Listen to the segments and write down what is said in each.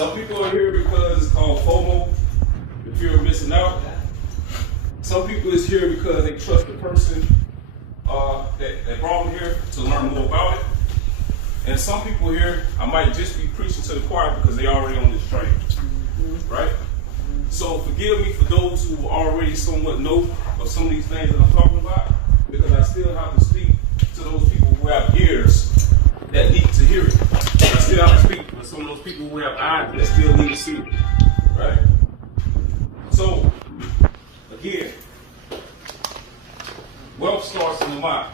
Some people are here because it's called FOMO, the fear of missing out. Some people is here because they trust the person that brought them here to learn more about it. And some people here, I might just be preaching to the choir because they already on this train, right? So forgive me for those who already somewhat know of some of these things that I'm talking about, because I still have to speak to those people who have ears that need to hear it. I still have to speak to some of those people who have eyes that still need to see it, right? So, again, wealth starts in the mind.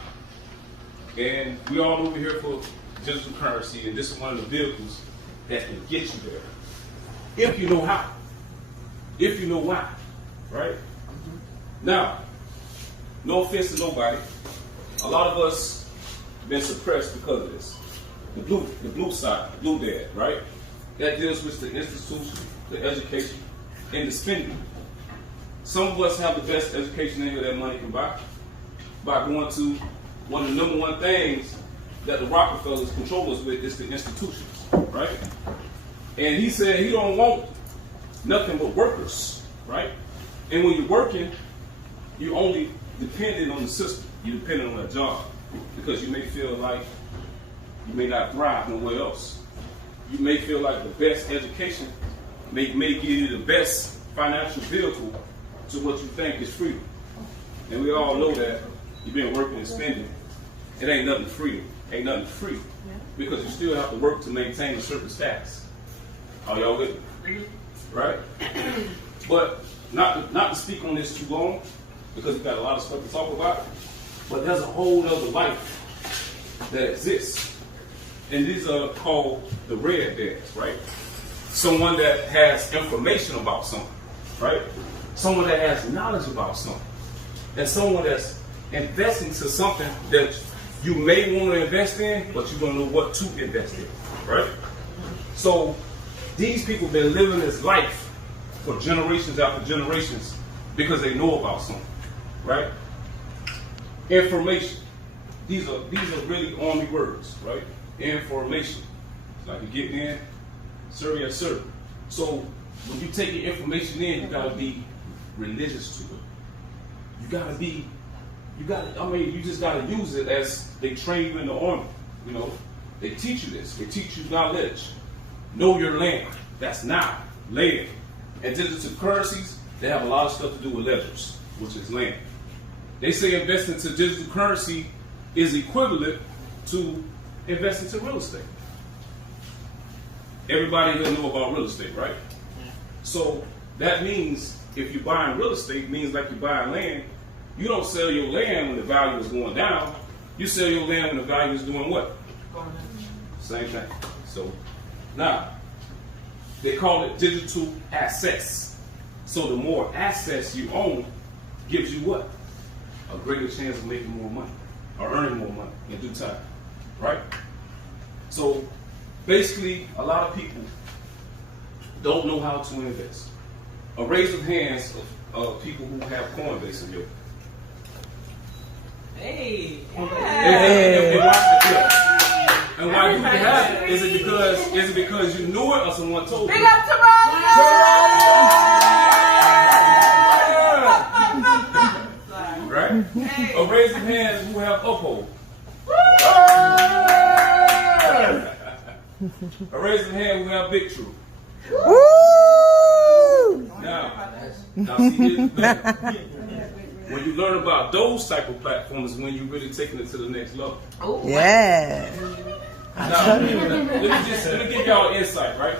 And we all know we're here for digital currency, and this is one of the vehicles that can get you there. If you know how. If you know why. Right? Now, no offense to nobody. A lot of us have been suppressed because of this. The blue side, the blue dad, right? That deals with the institution, the education, and the spending. Some of us have the best education any of that money can buy by going to one of the number one things that the Rockefellers control us with is the institutions, right? And he said he don't want nothing but workers, right? And when you're working, you only dependent on the system. You're dependent on that job because you may feel like you may not thrive nowhere else. You may feel like the best education may give you the best financial vehicle to what you think is freedom. And we all know that you've been working and spending. It ain't nothing free. Ain't nothing free. Because you still have to work to maintain a certain status. Are y'all with me? Right? But not to speak on this too long, because we've got a lot of stuff to talk about, but there's a whole other life that exists. And these are called the REDDADs, right? Someone that has information about something, right? Someone that has knowledge about something. And someone that's investing to something that you may want to invest in, but you don't know what to invest in, right? So these people have been living this life for generations after generations because they know about something, right? Information. These are really army words, right? Information. It's like you get in, sir, yes, sir. So when you take your information in, you gotta be religious to it. You just gotta use it as they train you in the army. You know, they teach you this. They teach you knowledge. Know your land. That's now land. And digital currencies, they have a lot of stuff to do with ledgers, which is land. They say investing into digital currency is equivalent to investing into real estate. Everybody here know about real estate, right? So that means if you're buying real estate, means like you're buying land. You don't sell your land when the value is going down. You sell your land when the value is doing what? Same thing. So now, they call it digital assets. So the more assets you own gives you what? A greater chance of making more money or earning more money in due time, right? So basically, a lot of people don't know how to invest. A raise of hands of people who have Coinbase in here. Hey. And why do you have it? Is it because you knew it or someone told you? Big up Toronto! Right? A raise of hands who have uphold. A raise of hands who have big truth. Now see, here's the thing. When you learn about those type of platforms, when you're really taking it to the next level. Yeah. Now, let me give y'all an insight, right?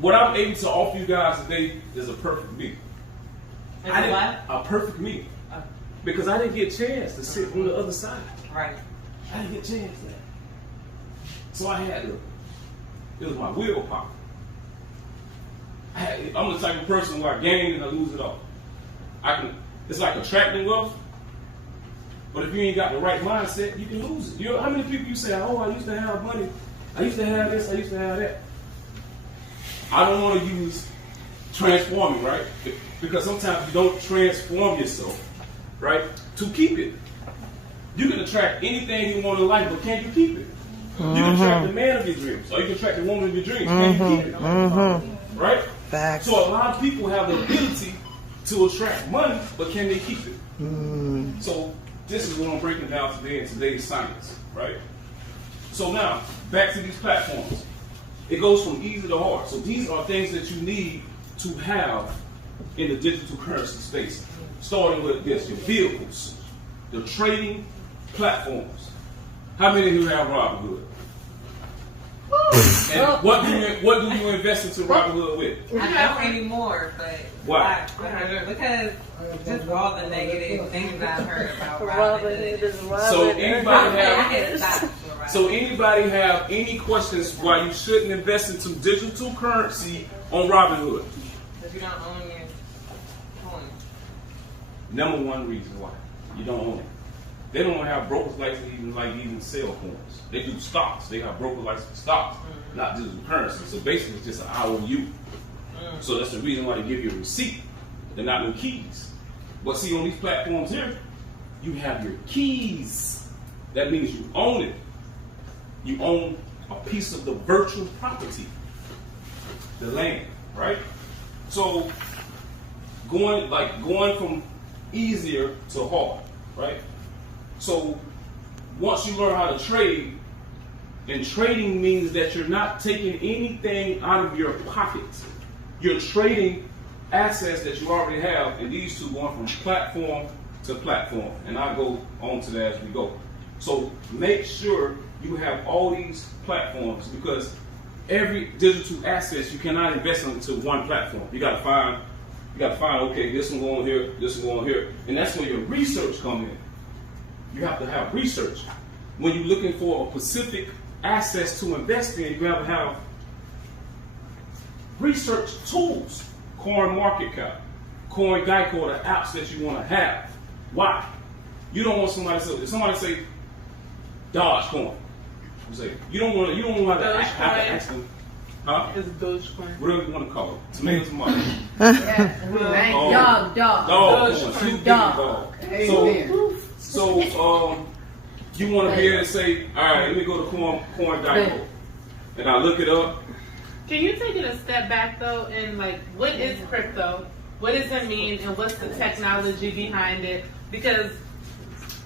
What I'm able to offer you guys today is a perfect me. A perfect me. Because I didn't get a chance to sit on the other side. Right. I didn't get a chance to. So I had to. It was my willpower. I'm the type of person where I gain and I lose it all. It's like attracting wealth, but if you ain't got the right mindset, you can lose it. You know, how many people you say, oh, I used to have money, I used to have this, I used to have that. I don't want to use transforming, right? Because sometimes you don't transform yourself, right, to keep it. You can attract anything you want in life, but can you keep it? You can attract the man of your dreams, or you can attract the woman of your dreams. Can you keep it? Right? Facts. So a lot of people have the ability to attract money, but can they keep it? So this is what I'm breaking down today in today's science, right? So now, back to these platforms. It goes from easy to hard. So these are things that you need to have in the digital currency space. Starting with this, your vehicles, the trading platforms. How many of you have Robinhood? And what do you invest into Robinhood with? I don't anymore, but why? Because just all the negative things I've heard about Robinhood. So anybody have any questions why you shouldn't invest into digital currency on Robinhood? Because you don't own your coin. Number one reason why you don't own it. They don't have brokers license even sell coins. They do stocks. They have broker license for stocks, not digital currency. So basically, it's just an IOU. So that's the reason why they give you a receipt. They're not no keys. But see, on these platforms here, you have your keys. That means you own it. You own a piece of the virtual property, the land, right? So going from easier to hard, right? So once you learn how to trade, and trading means that you're not taking anything out of your pocket. You're trading assets that you already have, and these two going from platform to platform. And I'll go on to that as we go. So make sure you have all these platforms, because every digital asset you cannot invest into one platform. You gotta find, okay, this one going here, this one going here. And that's where your research comes in. You have to have research. When you're looking for a specific assets to invest in, you have to have research tools. Coin Market Cap, Coin Geico, the apps that you want to have. Why? You don't want somebody to say, if somebody say Dogecoin, you don't want to have to ask them. Huh? It's Dogecoin. Whatever you want to call it. Tomato, tomato. Dog. So you want to be able to say, all right, let me go to Coin Geico, and I look it up. Can you take it a step back though, and like, what is crypto? What does it mean, and what's the technology behind it? Because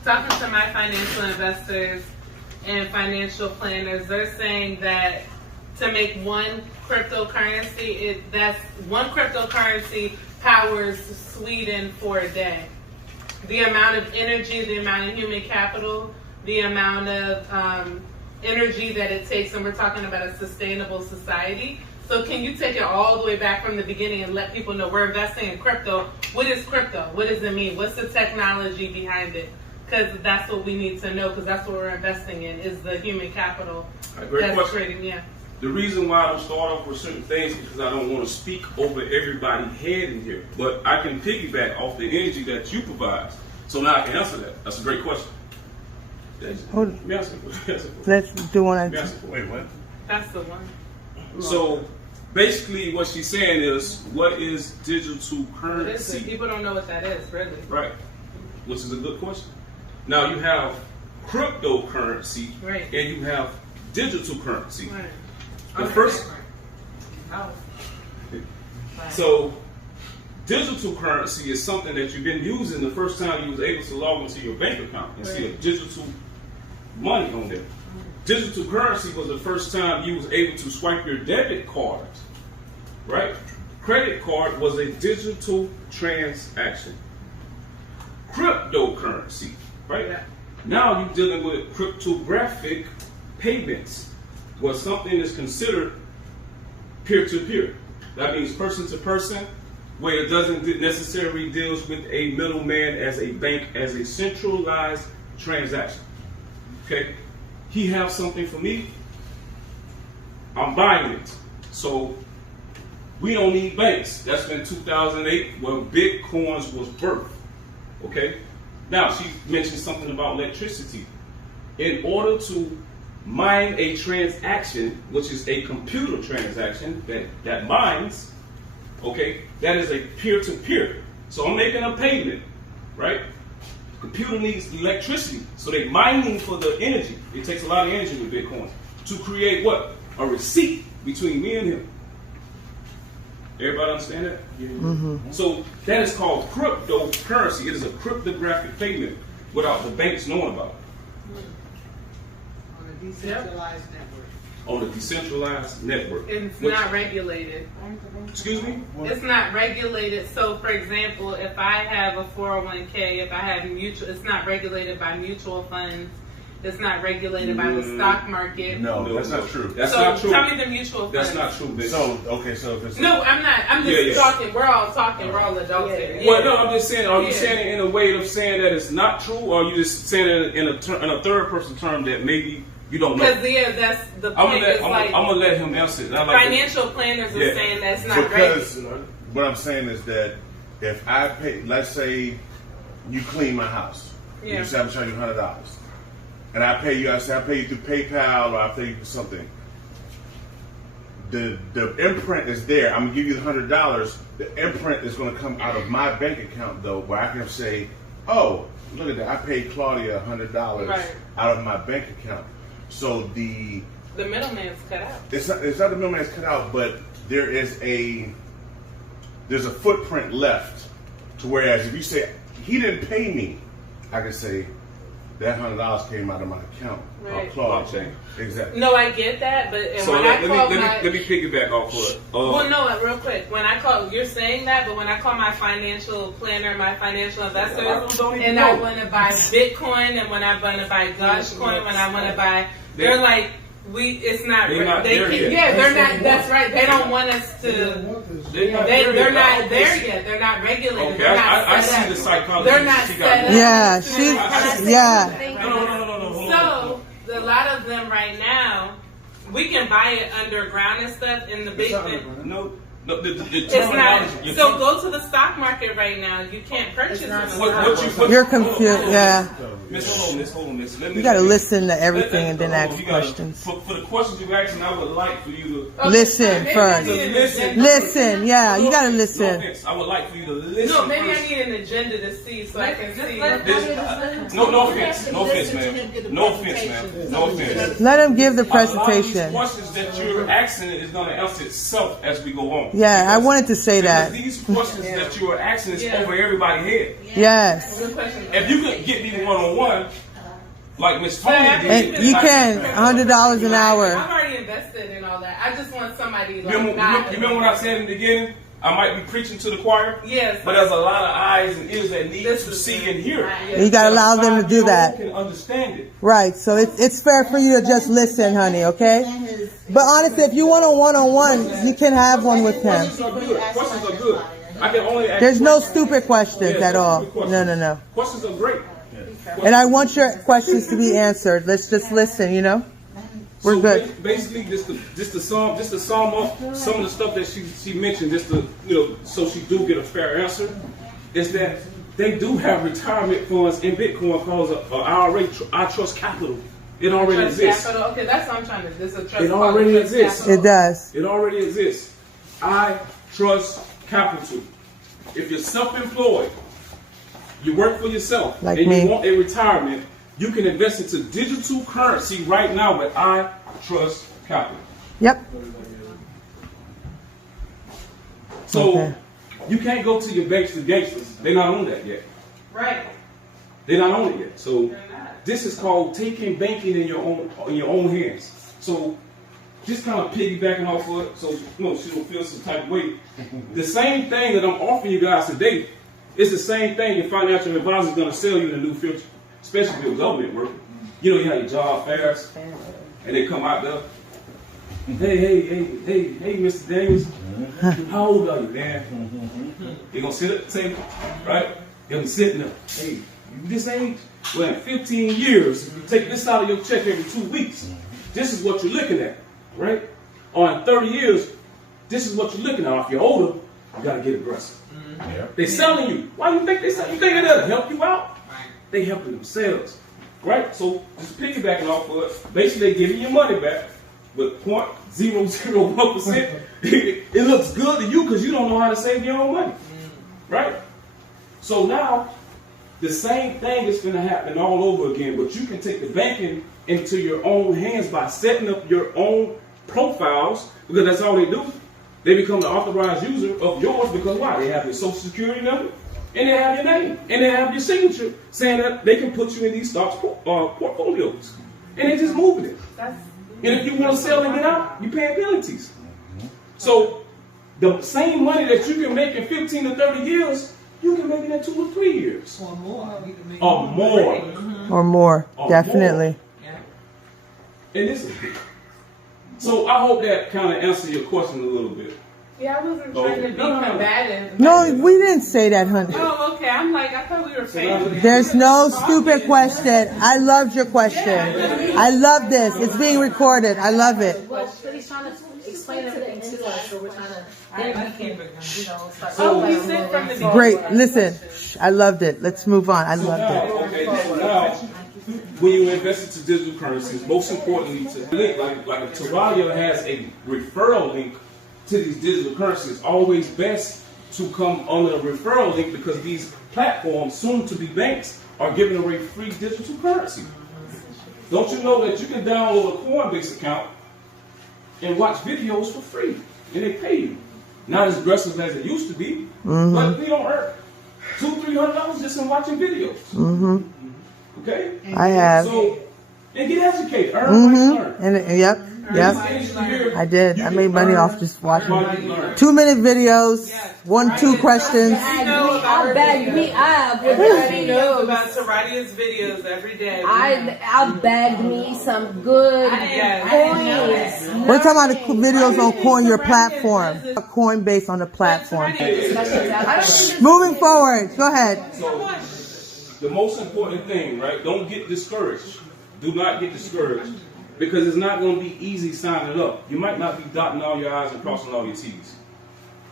talking to my financial investors and financial planners, they're saying that to make one cryptocurrency, one cryptocurrency powers Sweden for a day. The amount of energy, the amount of human capital, the amount of energy that it takes, and we're talking about a sustainable society. So can you take it all the way back from the beginning and let people know we're investing in crypto? What is crypto? What does it mean? What's the technology behind it? Because that's what we need to know, because that's what we're investing in, is the human capital. Great question. Trading, yeah. The reason why I don't start off with certain things is because I don't want to speak over everybody's head in here. But I can piggyback off the energy that you provide. So now I can answer that. That's a great question. Let's do one. Wait, what? That's the one. So basically what she's saying is, what is digital currency? People don't know what that is, really. Right. Which is a good question. Now you have cryptocurrency, right, and you have digital currency. Right. The first. So digital currency is something that you've been using the first time you was able to log into your bank account and see a digital money on there. Digital currency was the first time you was able to swipe your debit card, right? Credit card was a digital transaction. Cryptocurrency, right? Yeah. Now you're dealing with cryptographic payments, where something is considered peer-to-peer. That means person-to-person, where it doesn't necessarily deals with a middleman as a bank, as a centralized transaction. Okay? He has something for me, I'm buying it. So we don't need banks. That's been 2008 when Bitcoins was birthed. Okay? Now she mentioned something about electricity. In order to mine a transaction, which is a computer transaction that mines, okay, that is a peer-to-peer. So I'm making a payment, right? Computer needs electricity, so they're mining for the energy. It takes a lot of energy with Bitcoin to create what? A receipt between me and him. Everybody understand that? Yeah. Mm-hmm. So that is called cryptocurrency. It is a cryptographic payment without the banks knowing about it. On a decentralized network. On a decentralized network. It's not regulated. Excuse me? It's not regulated. So, for example, if I have a 401k, if I have mutual, it's not regulated by mutual funds. It's not regulated by the stock market. No, that's not true. That's not true. Tell me the mutual funds. That's not true, bitch. So, okay, so if it's... No, I'm not. I'm just talking. We're all talking. We're all adults here. Yeah. Well, no, I'm just saying, are you saying it in a way of saying that it's not true, or are you just saying it in a third person term that maybe you don't know? Because, that's the point. I'm going to let him answer it. Financial planners are saying that's not right. Because what I'm saying is that if I pay, let's say you clean my house. Yeah. You say I'm charging you $100. And I pay you, I say I pay you through PayPal or I pay you for something. The imprint is there. I'm gonna give you the $100. The imprint is gonna come out of my bank account though, where I can say, oh, look at that, I paid Claudia $100 out of my bank account. So the middleman's cut out. It's not the middleman's cut out, but there's a footprint left. To whereas if you say he didn't pay me, I can say that $100 came out of my account. Right. Blockchain. Exactly. No, I get that, but let me piggyback off of it. Well, no, real quick. When I call, you're saying that, but when I call my financial planner, my financial investors, and I want to buy Bitcoin, and when I want to buy Dogecoin, when I want to buy, they're like, it's not. They're not there yet. Yeah, they're not. That's right. They don't want us to. They're not there yet. They're not regulated. Okay, I see the psychology. They're not set up. Yeah, No. So a lot of them right now, we can buy it underground and stuff in the big thing. No, it's not. So go to the stock market right now. You can't purchase it. You're confused. Yeah. Miss, hold on. You got to listen to everything and then ask questions. For the questions you're asking, I would like for you to listen first. Listen. Yeah, you got to listen. No offense. I would like for you to listen. No, maybe I need an agenda to see so I can see. No offense, man. No offense. Let him give the presentation. A lot of these questions that you're asking is going to answer itself as we go on. Yeah, I wanted to say that. These questions that you are asking is over everybody's head. Yes. If you could get me one-on-one, like Miss Tony did. And you can, $100 an hour. I've already invested in all that. I just want somebody like you remember what I said in the beginning? I might be preaching to the choir. Yes. But there's a lot of eyes and ears that need to see and hear. You got to allow them to do that. Can understand it. Right. So it's fair for you to just listen, honey, okay? But honestly, if you want a one-on-one, you can have one with him. Questions are good. I can only ask There's no stupid questions at all. No. Questions are great. And I want your questions to be answered. Let's just listen, you know? We're good. Basically, just to sum up some of the stuff that she mentioned, so she do get a fair answer, is that they do have retirement funds in Bitcoin called an IRA, I Trust Capital. It already exists. Capital. Okay, that's what I'm trying to do. This is a trust. It already exists. Capital. It does. It already exists. I Trust Capital. If you're self-employed, you work for yourself, like and me. You want a retirement, you can invest into digital currency right now with I Trust Capital. Yep. So you can't go to your banks, the gangsters. They're not on that yet. Right. They're not on it yet. So this is called taking banking in your own hands. So just kind of piggybacking off of it, so she don't feel some type of way. The same thing that I'm offering you guys today is the same thing your financial advisor is going to sell you in the new future, especially if you're government worker. You know, you have your job fairs, and they come out there. Hey, Mr. Daniels, how old are you, man? They're going to sit at the table, right? They'll be sitting there. Hey, you this age? Well, in 15 years, if you take this out of your check every 2 weeks, this is what you're looking at, right? Or in 30 years, this is what you're looking at. If you're older, you got to get aggressive. They're selling you. Why do you think they sell you? You think they'll help you out? They helping themselves, right? So just piggybacking off of it, basically they're giving you money back with 0.001%. It looks good to you because you don't know how to save your own money, right? So now The same thing is going to happen all over again, but you can take the banking into your own hands by setting up your own profiles, because that's all they do. They become the authorized user of yours because why? They have your social security number, and they have your name, and they have your signature saying that they can put you in these stocks portfolios. And they're just moving it. And if you want to sell and get out, you're paying penalties. So the same money that you can make in 15 to 30 years, you can make it in 2 or 3 years. Or more. Or more. Or more, Or definitely. more. And this is big. So I hope that kind of answers your question a little bit. Yeah, I wasn't trying to be combative. No, we didn't say that, honey. Oh, okay. I'm like, I thought we were saying. There's no stupid question. I loved your question. I love this. It's being recorded. I love it. Well, he's trying to explain everything to us, so we're trying to. Then we can, start. Oh, we said from the beginning. Great. Listen, I loved it. Let's move on. I loved it. Okay, so now, when you invest into digital currencies, most importantly, to link, like if Taralia has a referral link to these digital currencies, it's always best to come under a referral link because these platforms, soon to be banks, are giving away free digital currency. Don't you know that you can download a Coinbase account and watch videos for free, and they pay you? Not as aggressive as it used to be, but we don't earn $200-300 just in watching videos. Okay? I have. So, and get educated. Learn. And yep. I did. I made money off just watching 2-minute videos, 1-2 questions. I bagged me up with She knows about Saradia's videos every day. I bagged me some good coins. We're talking about the videos on Coin Your platform. Coinbase on the platform. Moving forward. Go ahead. So, the most important thing, right? Don't get discouraged. Do not get discouraged. Because it's not going to be easy signing up. You might not be dotting all your I's and crossing all your T's.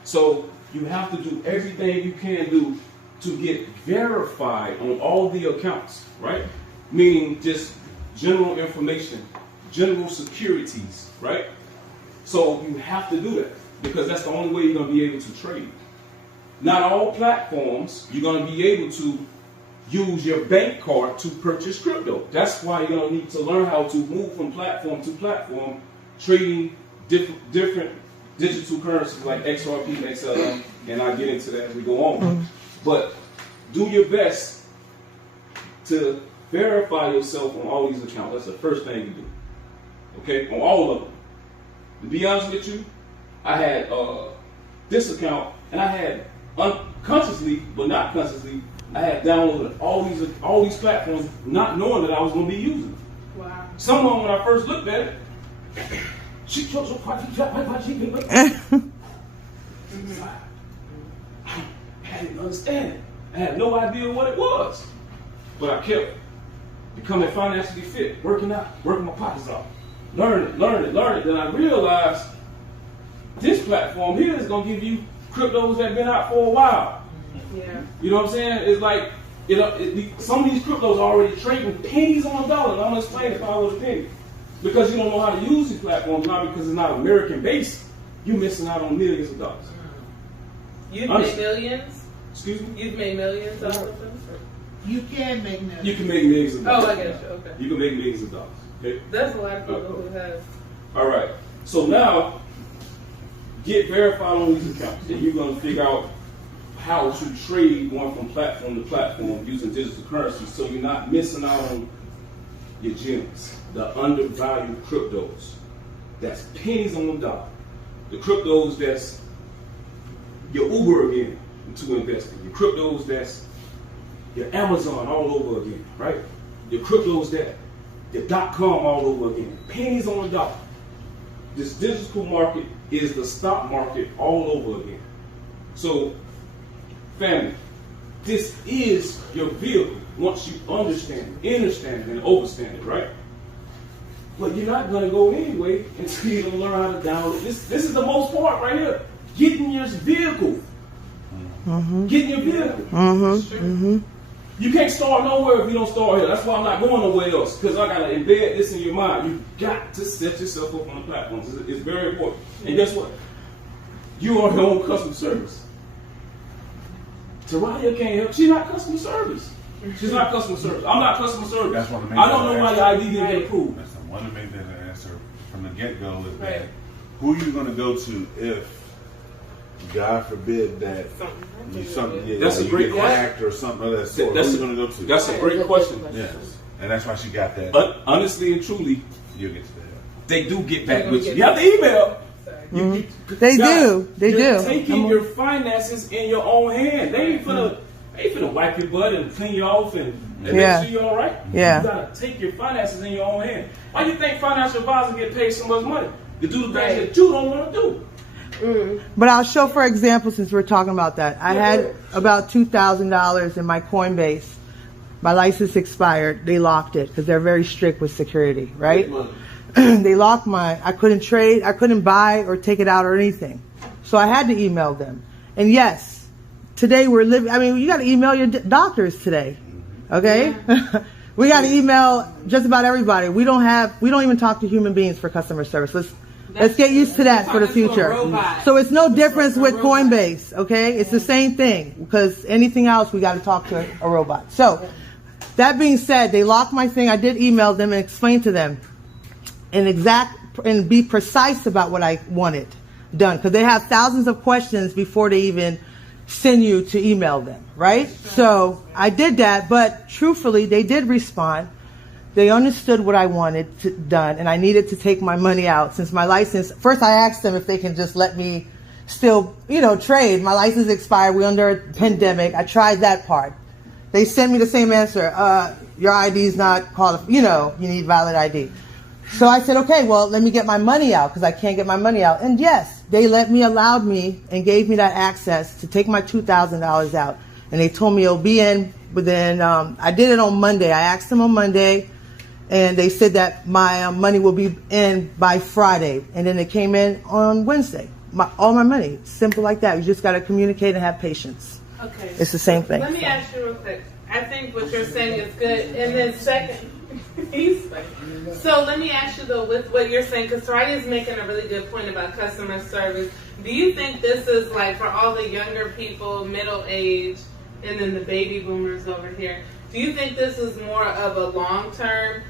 So you have to do everything you can do to get verified on all the accounts, right? Meaning just general information, general securities, right? So you have to do that because that's the only way you're going to be able to trade. Not all platforms you're going to be able to use your bank card to purchase crypto. That's why you're going to need to learn how to move from platform to platform, trading different digital currencies like XRP and XLM, and I'll get into that as we go on. But do your best to verify yourself on all these accounts. That's the first thing you do. Okay? On all of them. To be honest with you, I had this account, and I had unconsciously, but not consciously, I had downloaded all these platforms, not knowing that I was going to be using them. Wow. Someone, when I first looked at it, I didn't understand it. I had no idea what it was. But I kept becoming financially fit, working out, working my pockets off, learning. Then I realized this platform here is going to give you cryptos that have been out for a while. Yeah. You know what I'm saying? It's like, some of these cryptos are already trading pennies on the dollar. And I'm going to explain if I was a penny. Because you don't know how to use these platforms, not because it's not American based, you're missing out on millions of dollars. You've made millions? Excuse me? You've made millions off of them? You can make millions. You can make millions of dollars. Oh, I get you. Okay. You can make millions of dollars. Okay? That's a lot of people who have. All right. So now, get verified on these accounts. And you're going to figure out how to trade going from platform to platform using digital currency so you're not missing out on your gems, the undervalued cryptos. That's pennies on the dollar. The cryptos that's your Uber again to invest in. Your cryptos that's your Amazon all over again, right? Your cryptos that your .com all over again. Pennies on the dollar. This digital market is the stock market all over again. So, family, this is your vehicle once you understand it, and overstand it, right? But you're not going to go anyway until you learn how to download. This is the most part right here. Getting your vehicle. Getting your vehicle. You can't start nowhere if you don't start here. That's why I'm not going nowhere else, because I got to embed this in your mind. You've got to set yourself up on the platforms. It's very important. And guess what? You are your own customer service. Taralia can't help. She's not customer service. She's not customer service. I'm not customer service. That's what I don't know why your ID didn't get approved. That's the one to make that answer from the get-go is that who are you going to go to if, God forbid, that that's a great question. Or something of that sort. Who are you going to go to? That's a great question. Yes. And that's why she got that. But honestly and truly, You'll get to that. they do get back with you. You have to email. They do. They You're do. taking your finances in your own hand. They ain't finna wipe your butt and clean you off and make sure you're all right. Yeah. You gotta take your finances in your own hand. Why do you think financial advisors get paid so much money? To do the things that you don't want to do. But I'll show for example, since we're talking about that. I had about $2,000 in my Coinbase. My license expired. They locked it because they're very strict with security, right? They locked I couldn't trade, I couldn't buy or take it out or anything. So I had to email them. And yes, today we're living, I mean, you got to email your doctors today, okay? We got to email just about everybody. We don't even talk to human beings for customer service. Let's get used to that for the future. So it's no difference with Coinbase, okay? It's the same thing because anything else we got to talk to a robot. So that being said, they locked my thing. I did email them and explain to them and be precise about what I wanted done because they have thousands of questions before they even send you to email them, right? So I did that, but truthfully, they did respond. They understood what I wanted done, and I needed to take my money out since my license. First, I asked them if they can just let me still, trade. My license expired. We're under a pandemic. I tried that part. They sent me the same answer. Your ID is not qualified. You need valid ID. So I said, okay, well, let me get my money out because I can't get my money out. And yes, they allowed me and gave me that access to take my $2,000 out. And they told me it'll be in within, I did it on Monday. I asked them on Monday and they said that my money will be in by Friday. And then it came in on Wednesday. All my money, simple like that. You just got to communicate and have patience. Okay. It's the same thing. Let me ask you real quick. I think what you're saying is good. And then second, so let me ask you though, with what you're saying, because Soraya is making a really good point about customer service. Do you think this is like for all the younger people, middle age, and then the baby boomers over here? Do you think this is more of a long term,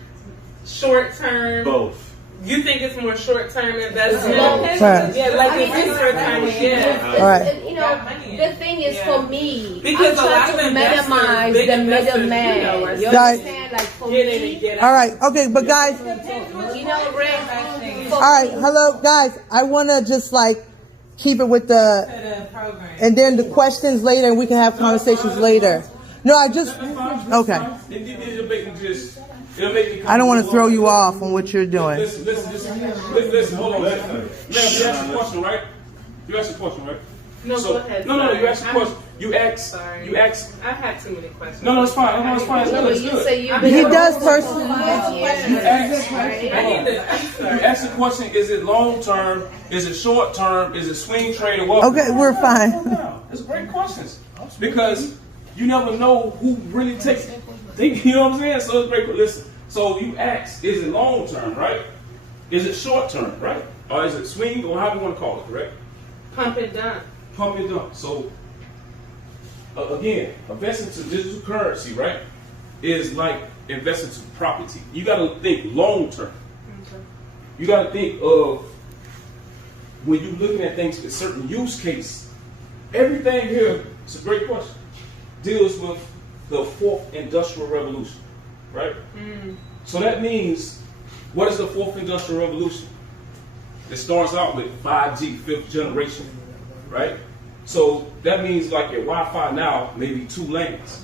short term? Both. You think it's more short-term investment? Right. Yeah, like it's short-term. Yeah. All right. And, the thing is for me, because I try to minimize the middleman. You understand? Like for me. All right. Okay, but guys. Rick. All right. Hello, guys. I want to just keep it with the program, and then the questions later, and we can have conversations later. No, I just okay. I don't want to throw you off on what you're doing. Listen, hold on. Ma'am, you asked a question, right? You asked a question, right? No, go ahead. No, you asked a question. You asked. I've had too many questions. No, it's fine. It's fine. He does personally. You asked the question, is it long term? Is it short term? Is it swing trade or what? Okay, we're fine. It's great questions. Because you never know who really takes it. You know what I'm saying? So it's great. Listen. So you ask, is it long term, right? Is it short term, right? Or is it swing, or how do you want to call it, correct? Pump and dump. Pump and dump. So again, investing to digital currency, right, is like investing to property. You got to think long term. Okay. You got to think of when you're looking at things, a certain use case. Everything here, it's a great question, deals with the fourth industrial revolution, right? So that means, what is the fourth industrial revolution? It starts out with 5G, fifth generation, right? So that means like your Wi-Fi now, maybe 2 lanes.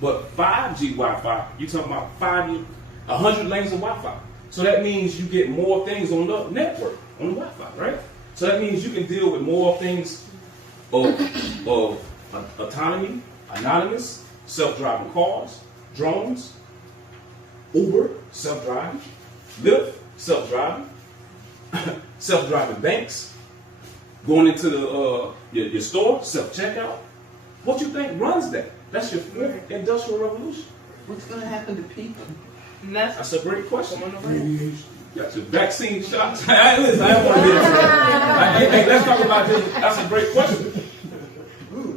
But 5G Wi-Fi, you're talking about 100 lanes of Wi-Fi. So that means you get more things on the network, on the Wi-Fi, right? So that means you can deal with more things of autonomy, anonymous, self-driving cars, drones, Uber, self-driving, Lyft, self-driving, self-driving banks, going into the your store, self-checkout. What you think runs that? That's your fourth industrial revolution. What's going to happen to people? That's a great question. Got your vaccine shots. Listen, I don't want to get into that. Hey, let's talk about this. That's a great question.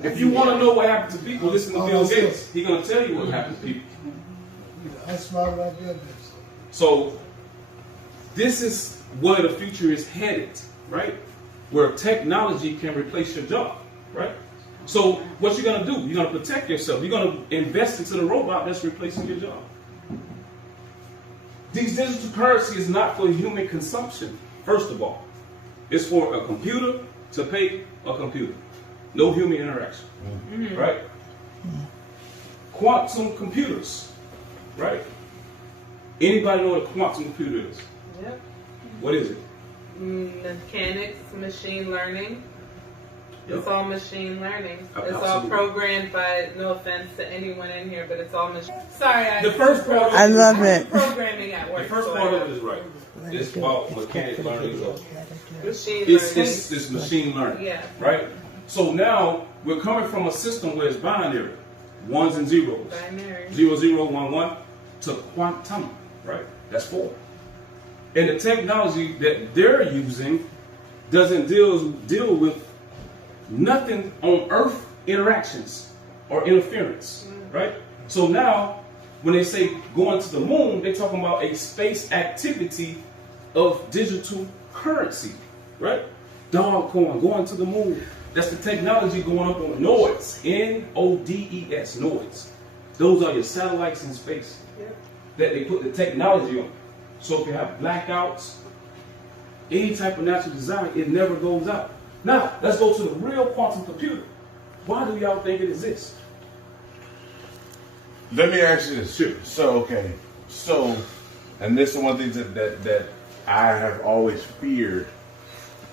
If you want to know what happened to people, listen to Bill Gates. He's going to tell you what happened to people. That's why I did this. So this is where the future is headed, right? Where technology can replace your job, right? So what you're going to do, you're going to protect yourself. You're going to invest into the robot that's replacing your job. These digital currency is not for human consumption, first of all. It's for a computer to pay a computer. No human interaction, right? Quantum computers, right? Anybody know what a quantum computer is? Yep. What is it? Mechanics, machine learning. It's all machine learning. It's Absolutely. all programmed by, no offense to anyone in here, but it's all machine. Sorry, The first part of I love it. programming at work. The first part of it is right. It's about mechanic learning. Machine It's learning. machine learning, Yeah. right? So now we're coming from a system where it's binary, ones and zeros, Binary. 0, 0, 1, 1, to quantum, right? That's 4. And the technology that they're using doesn't deal with nothing on Earth interactions or interference, right? So now, when they say going to the moon, they're talking about a space activity of digital currency, right? Dogecoin, going to the moon. That's the technology going up on nodes, N-O-D-E-S, nodes. Those are your satellites in space that they put the technology on. So if you have blackouts, any type of natural disaster, it never goes out. Now, let's go to the real quantum computer. Why do y'all think it exists? Let me ask you this. Sure. So, and this is one thing that I have always feared,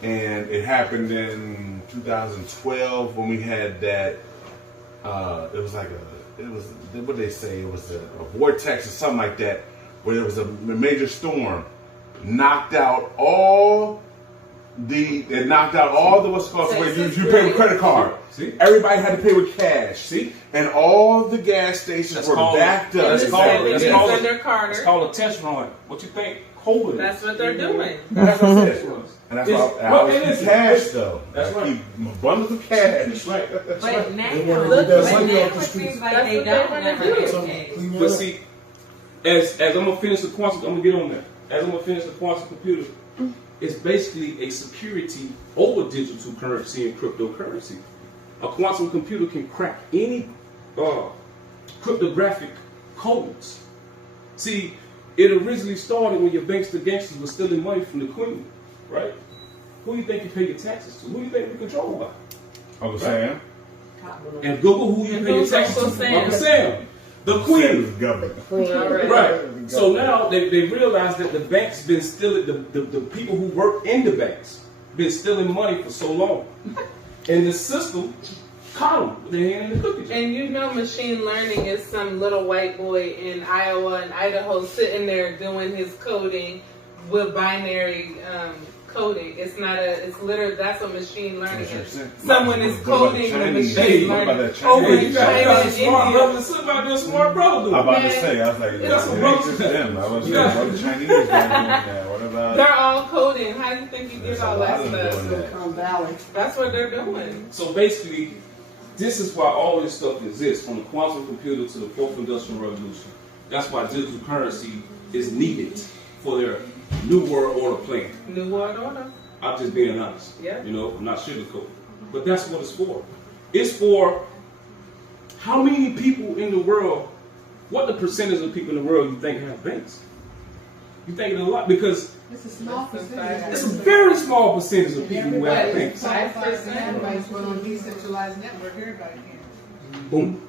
and it happened in 2012 when we had that. It was what they say, it was a vortex or something like that, where there was a major storm, knocked out all the what's called where you pay with credit card. See? Everybody had to pay with cash. See? And all the gas stations were backed up. It's called a test run. What you think COVID? That's what they're doing. That's what I said. And that's why I always keep cash though. That's I right. keep bundles of cash. That's right. But now, Look, it seems like they don't never get paid. But see, as I'm gonna finish the quantum, I'm gonna get on that. As I'm gonna finish the quantum computer, it's basically a security over digital currency and cryptocurrency. A quantum computer can crack any cryptographic codes. See, it originally started when your banks to gangsters were stealing money from the Queen, right? Who do you think you pay your taxes to? Who do you think you control by? Uncle Sam. And Google who you pay your taxes to. Uncle Sam. The Queen. Government. Right. So now they realize that the banks been stealing, the people who work in the banks been stealing money for so long. And the system caught them with their hand in the cookie jar. And you know machine learning is some little white boy in Iowa and Idaho sitting there doing his coding with binary coding. It's not it's literally, that's what machine learning is. Someone is coding the machine learning over in China and India. Somebody a smart brother doing. I'm about to say, I was like, That's it what ain't just them. I was saying, what the Chinese doing now? What about? They're all coding. How do you think you get all that stuff? Silicon Valley. That's what they're doing. So basically, this is why all this stuff exists, from the quantum computer to the fourth industrial revolution. That's why digital currency is needed for their new world order plan. New world order. I'm just being honest. Yeah. You know, I'm not sugarcoating. But that's what it's for. It's for how many people in the world, what the percentage of people in the world you think have banks? You think it's a lot? Because It's a small percentage. it's a very small percentage of people who have banks. 5%. Everybody's going on decentralized network. Everybody can. Boom.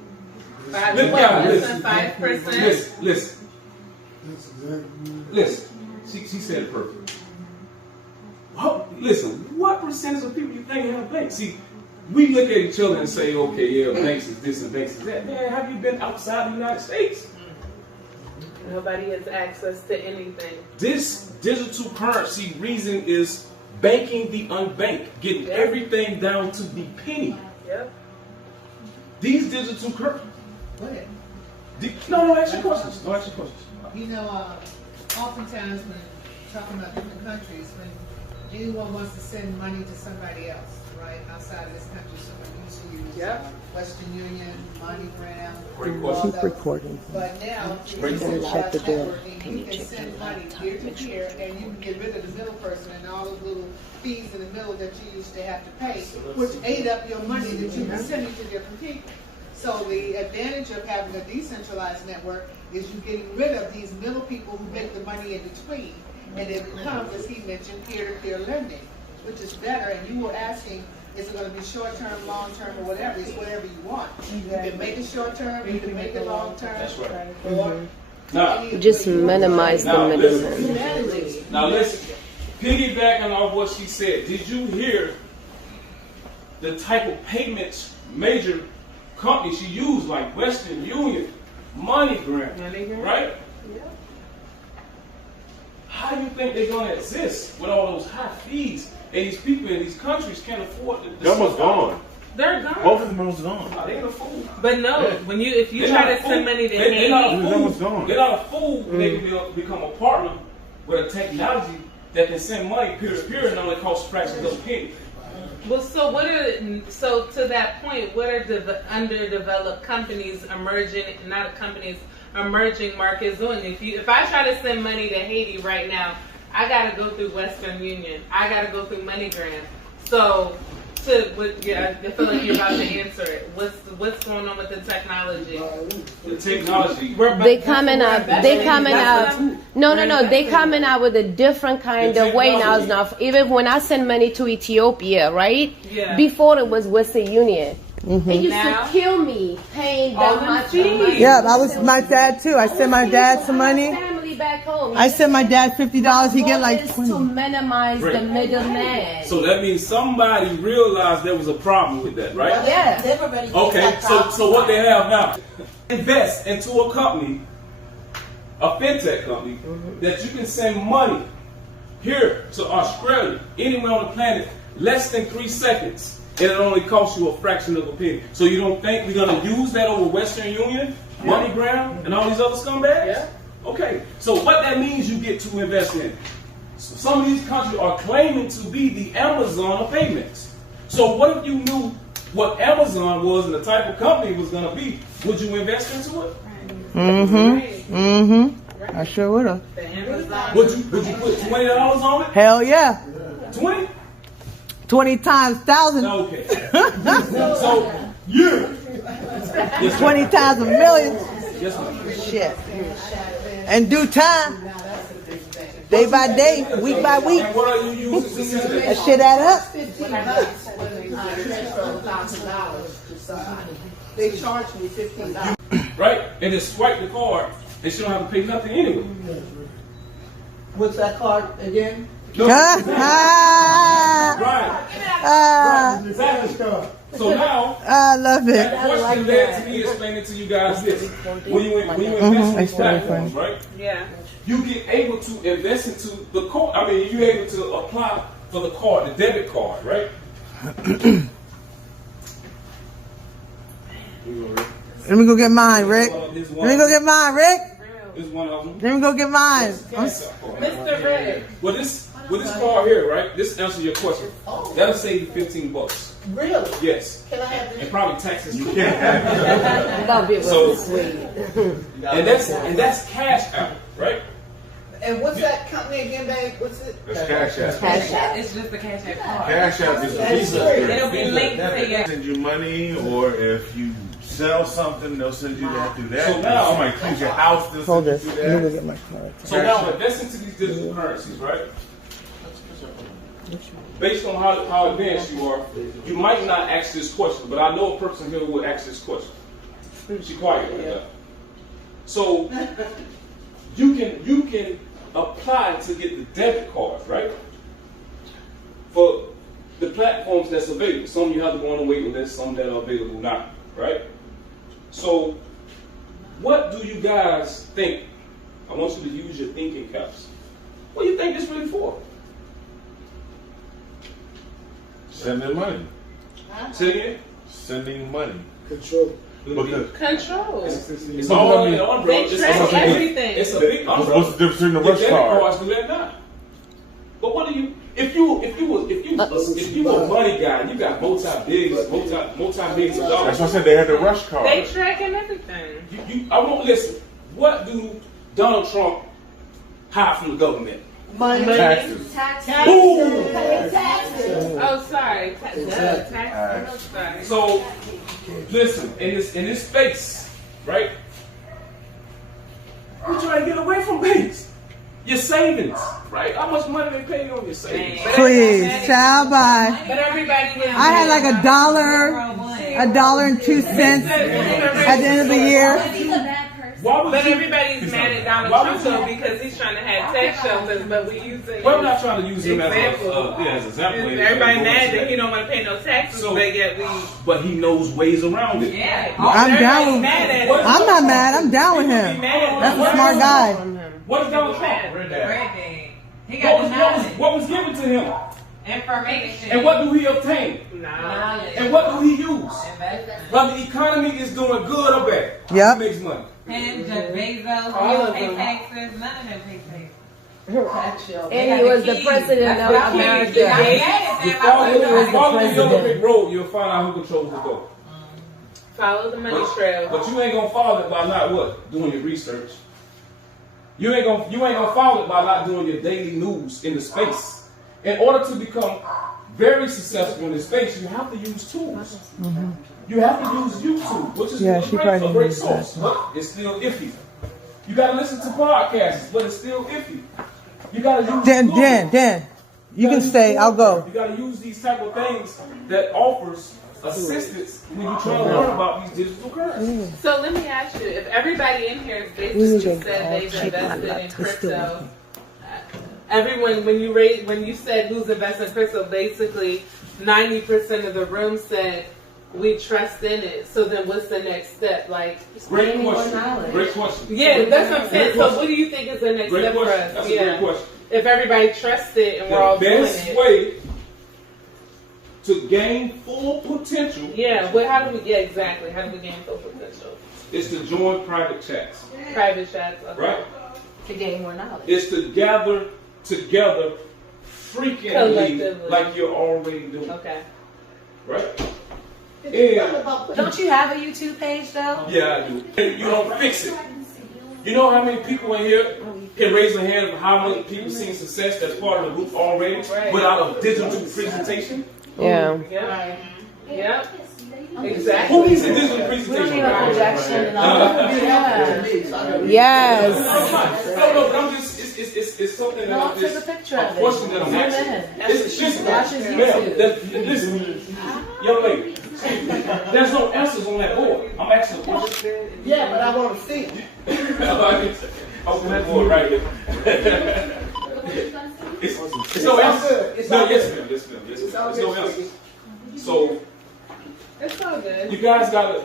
Less than 5%. Listen. That's exactly. Listen. She said it perfect. Listen, what percentage of people you think have banks? See, we look at each other and say, okay, yeah, banks is this and banks is that. Man, have you been outside the United States? Nobody has access to anything. This digital currency reason is banking the unbanked, getting everything down to the penny. Yep. These digital currency. Go ahead. No, ask your questions. No, ask your questions. You know, oftentimes when talking about different countries, when anyone wants to send money to somebody else, right, outside of this country, someone used to use Western Union, MoneyGram. Great question. Keep recording. But now, Great through question. Check the door. networking, you can send money peer to peer, and you can get rid of the middle person and all those little fees in the middle that you used to have to pay, which ate up your money that you were sending to different people. So the advantage of having a decentralized network is you getting rid of these middle people who make the money in between, and it becomes, as he mentioned, peer-to-peer lending, which is better. And you were asking, is it going to be short-term, long-term, or whatever? It's whatever you want. You can make it short-term, you can make it long-term. That's right. Or Now, Just minimize the now middleman. listen. Now listen. Piggybacking off what she said, did you hear the type of payments major companies she used, like Western Union, MoneyGram, right? Yeah. How do you think they're going to exist with all those high fees? And these people in these countries can't afford to. They're almost gone. They're gone. Both of them almost gone. They ain't a fool. But no, Yeah. when if you They're try not to a send fool. money to They're not a Haiti, They're almost fool. gone. They're not a fool. They can become a partner with a technology that can send money peer to peer and only cost fractions of a penny. well, so to that point, what are the underdeveloped companies emerging markets doing? If I try to send money to Haiti right now, I got to go through Western Union. I got to go through MoneyGram. So, I feel like you're about to answer it. What's going on with the technology? The technology. They coming out. No. They coming out with a different kind of way now. Now, even when I send money to Ethiopia, right? Yeah. Before it was Western Union. Mm-hmm. It used Now? to kill me paying All that them much fees. money. Yeah, that was my dad too. I sent my dad some money. Family back home. I sent my dad $50. He get like Is 20. to minimize the Right. middleman. So that means somebody realized there was a problem with that, right? Yeah. Okay, so what they have now, invest into a company, a fintech company, that you can send money here to Australia, anywhere on the planet, less than 3 seconds, and it only costs you a fraction of a penny. So you don't think we're going to use that over Western Union, MoneyGram, and all these other scumbags? Yeah. Okay, so what that means you get to invest in. Some of these countries are claiming to be the Amazon of payments. So what if you knew what Amazon was and the type of company it was going to be? Would you invest into it? I sure would have. The Amazon. Would you put $20 on it? Hell yeah. 20? 20 times 1,000. Okay. So you. Yes, 20 times a million. yes, ma'am. Shit. In due time. Day by day, week by week. And what are you using to send That it? shit add up. they charge me $15. Right? And just swipe the card and she don't have to pay nothing anyway. What's that card again? Ah, Right. Exactly. So now, I love it. that question led to me explaining to you guys this. When you invest in these platforms, right? Yeah. You get able to invest into the card. I mean, you're able to apply for the card, the debit card, right? Let me go get mine, Rick. Let me go get mine, Rick. This is one of them. Let me go get mine. Mr. Red. Well, this card here, right? This answers your question. That'll save you $15. Really? Yes. Can I have this? And probably taxes. You That'd be So- really sweet. and that's cash out, right? And what's that company again, babe? What's it? That's Cash App. Cash out. It's just the cash app card. Cash App is the That's Visa. great. It'll be linked to your. Send you money, or if you sell something, they'll send you that through that. So now- somebody cleans your house, they'll Hold send this. you Let me go through that. get my card. So now invest into these digital currencies, right? Based on how advanced you are, you might not ask this question, but I know a person here who would ask this question. She quiet like that. So you can apply to get the debit cards, right? For the platforms that's available. Some you have to go on the waiting list, some that are available now, right? So what do you guys think? I want you to use your thinking caps. What do you think this really for? Sending money. Say it again? Sending money. Control. Because Control. It's all in the umbrella. They It's track a big- everything. It's a big umbrella. what's the difference between the Your rush debit card? cards do that now. But what do you? If you a money guy, you got multi-millions of dollars. That's why I said they had the rush card. They tracking everything. I won't listen. What do Donald Trump hide from the government? Money. Taxes. Boom. Oh, sorry. Taxes. Sorry. So, listen, in this space, right? We're trying to get away from banks. Your savings, right? How much money they pay you on your savings? Please, child, bye. But everybody was I had like $1.02 at the end of the year. But everybody's mad at Donald Trump though because he's trying to have tax shelters, but we using. Well, we're not trying to use him as an example. Everybody mad that he don't want to pay no taxes, but yet we. But he knows ways around it. Yeah, I'm down. I'm not mad. I'm down with him. That's a smart guy. What is Donald Trump? REDDAD. He got the knowledge. What was given to him? Information. And what do he obtain? Knowledge. And what do he use? Whether the economy is doing good or bad. Yep. He makes money. And Jeff Bezos, all of them pay taxes. None of them pay taxes. And he was the president of America. You follow the yellow brick road, you'll find out who controls the goal. Follow the money trail. But you ain't gonna follow it by not what? Doing your research. You ain't gonna follow it by not doing your daily news in the space. In order to become very successful in this space, you have to use tools. Mm-hmm. You have to use YouTube, which is a great source, but it's still iffy. You gotta listen to podcasts, but it's still iffy. You gotta use Dan, you can stay. I'll go. You gotta use these type of things that offers assistance when you're trying to learn about these digital currencies. So let me ask you: if everybody in here basically said they've invested in crypto, everyone when you said who's invested in crypto, basically 90% of the room said we trust in it. So then what's the next step? Like, great question. Great question. Yeah, that's what I'm saying. So what do you think is the next step for us? That's a great question. If everybody trusts it and we're all doing it. The best way to gain full potential. Yeah, but how do we exactly? How do we gain full potential? Is to join private chats. Private chats, okay. Right? To gain more knowledge. It's to gather together frequently like you're already doing. Okay. Right? Don't you have a YouTube page though? Yeah, I do. And you don't fix it. You know how many people in here can raise a hand of how many people seen success that's part of the group already without a digital presentation? Yeah. Yeah. Yep. Exactly. Who needs a digital presentation? Yes. No, but I'm just, it's something that I'm just, a question that I'm asking. Listen, young lady, there's no answers on that board. I'm asking a question. Yeah, but I want to see it. I'm on that board right here. It's no answers. No, yes, ma'am. It's no answers. So, it's all good. You guys gotta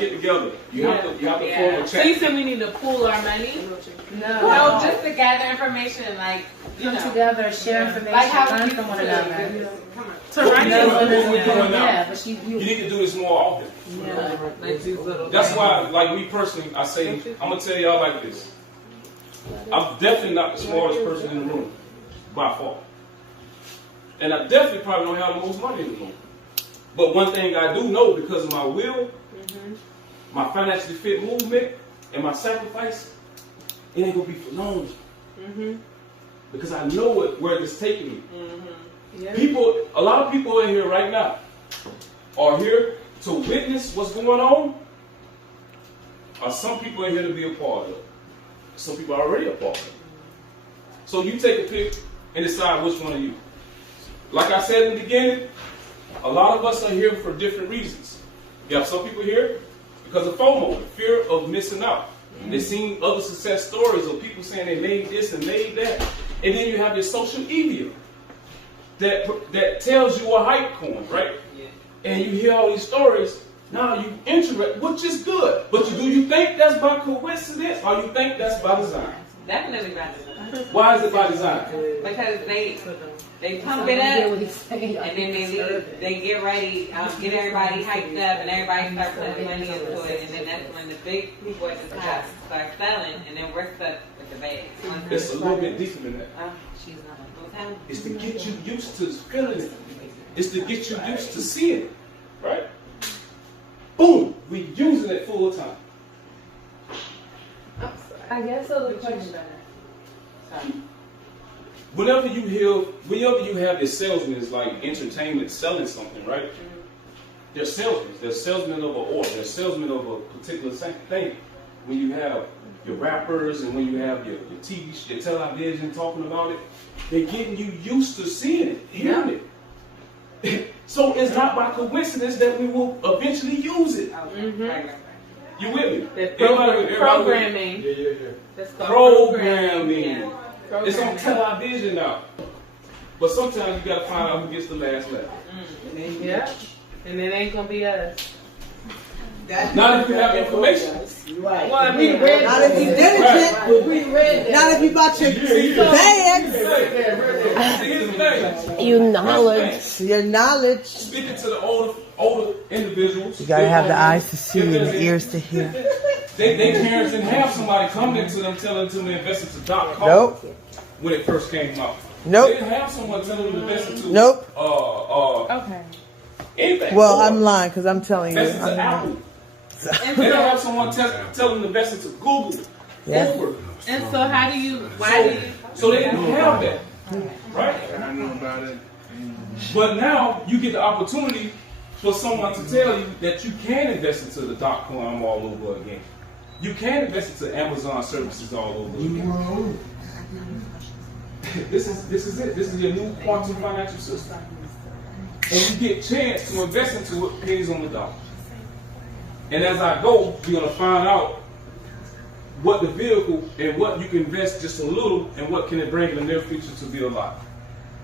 get together. You have to form a chat. So you said we need to pool our money? No, just to gather information, like come together, share information, like how learn from one another. So right now, yeah, but you need to do this more often. Yeah. Like these little. That's why, like me personally, I say I'm gonna tell y'all like this. I'm definitely not the smartest person in the room, by far, and I definitely probably don't have the most money in the room. But one thing I do know, because of my will, my financially fit movement, and my sacrifice, it ain't gonna be for long. Because I know where it's taking me. People, a lot of people in here right now are here to witness what's going on, or some people in here to be a part of it. Some people are already a part of it. So you take a pick and decide which one of you. Like I said in the beginning, a lot of us are here for different reasons. You have some people here because of FOMO, the fear of missing out. They've seen other success stories of people saying they made this and made that. And then you have your social media that tells you a hype coin, right? Yeah. And you hear all these stories. Now you interested, which is good. But do you think that's by coincidence or you think that's by design? Definitely by design. Why is it by design? Because they pump it up, and then they get ready, get everybody hyped up, and everybody starts putting money into it, and then that's when the big people at the top start selling, and then we're stuck with the bag. It's a little bit deeper than that. She's not. It's to get you used to feeling it. It's to get you used to seeing it, right? Boom, we using it full time. I guess so. The question. Whenever you have your salesman is like entertainment selling something, right? They're salesmen. They're salesmen of an order. They're salesmen of a particular thing. When you have your rappers and when you have your TV, your television talking about it, they're getting you used to seeing it, hearing it. So it's not by coincidence that we will eventually use it. You with me? Programming. Yeah. Programming. It's on television now. But sometimes you gotta find out who gets the last laugh. Yeah. And it ain't gonna be us. Not if you have information. Right. Well, I mean, Not if you diligent. We read that. Not if you bought your bags. Your knowledge. Your knowledge. Speaking to the older individuals. You gotta have the eyes to see and the ears to hear. They parents didn't have somebody coming to them telling them to invest into .com. Nope. When it first came out. Nope. They didn't have someone telling them to invest into Nope. Okay. anything. Well, I'm lying because I'm telling you. Invest into Apple. They didn't have someone tell them to invest into Google. Yeah. Uber. And so how do you, why do you? So they didn't have that. Right? I know about it. But now you get the opportunity for someone to tell you that you can invest into the .com all over again. You can invest into Amazon services all over again. This is it. This is your new quantum financial system. And you get a chance to invest into it pennies on the dollar. And as I go, you're going to find out what the vehicle and what you can invest just a little and what can it bring in the near future to be a lot.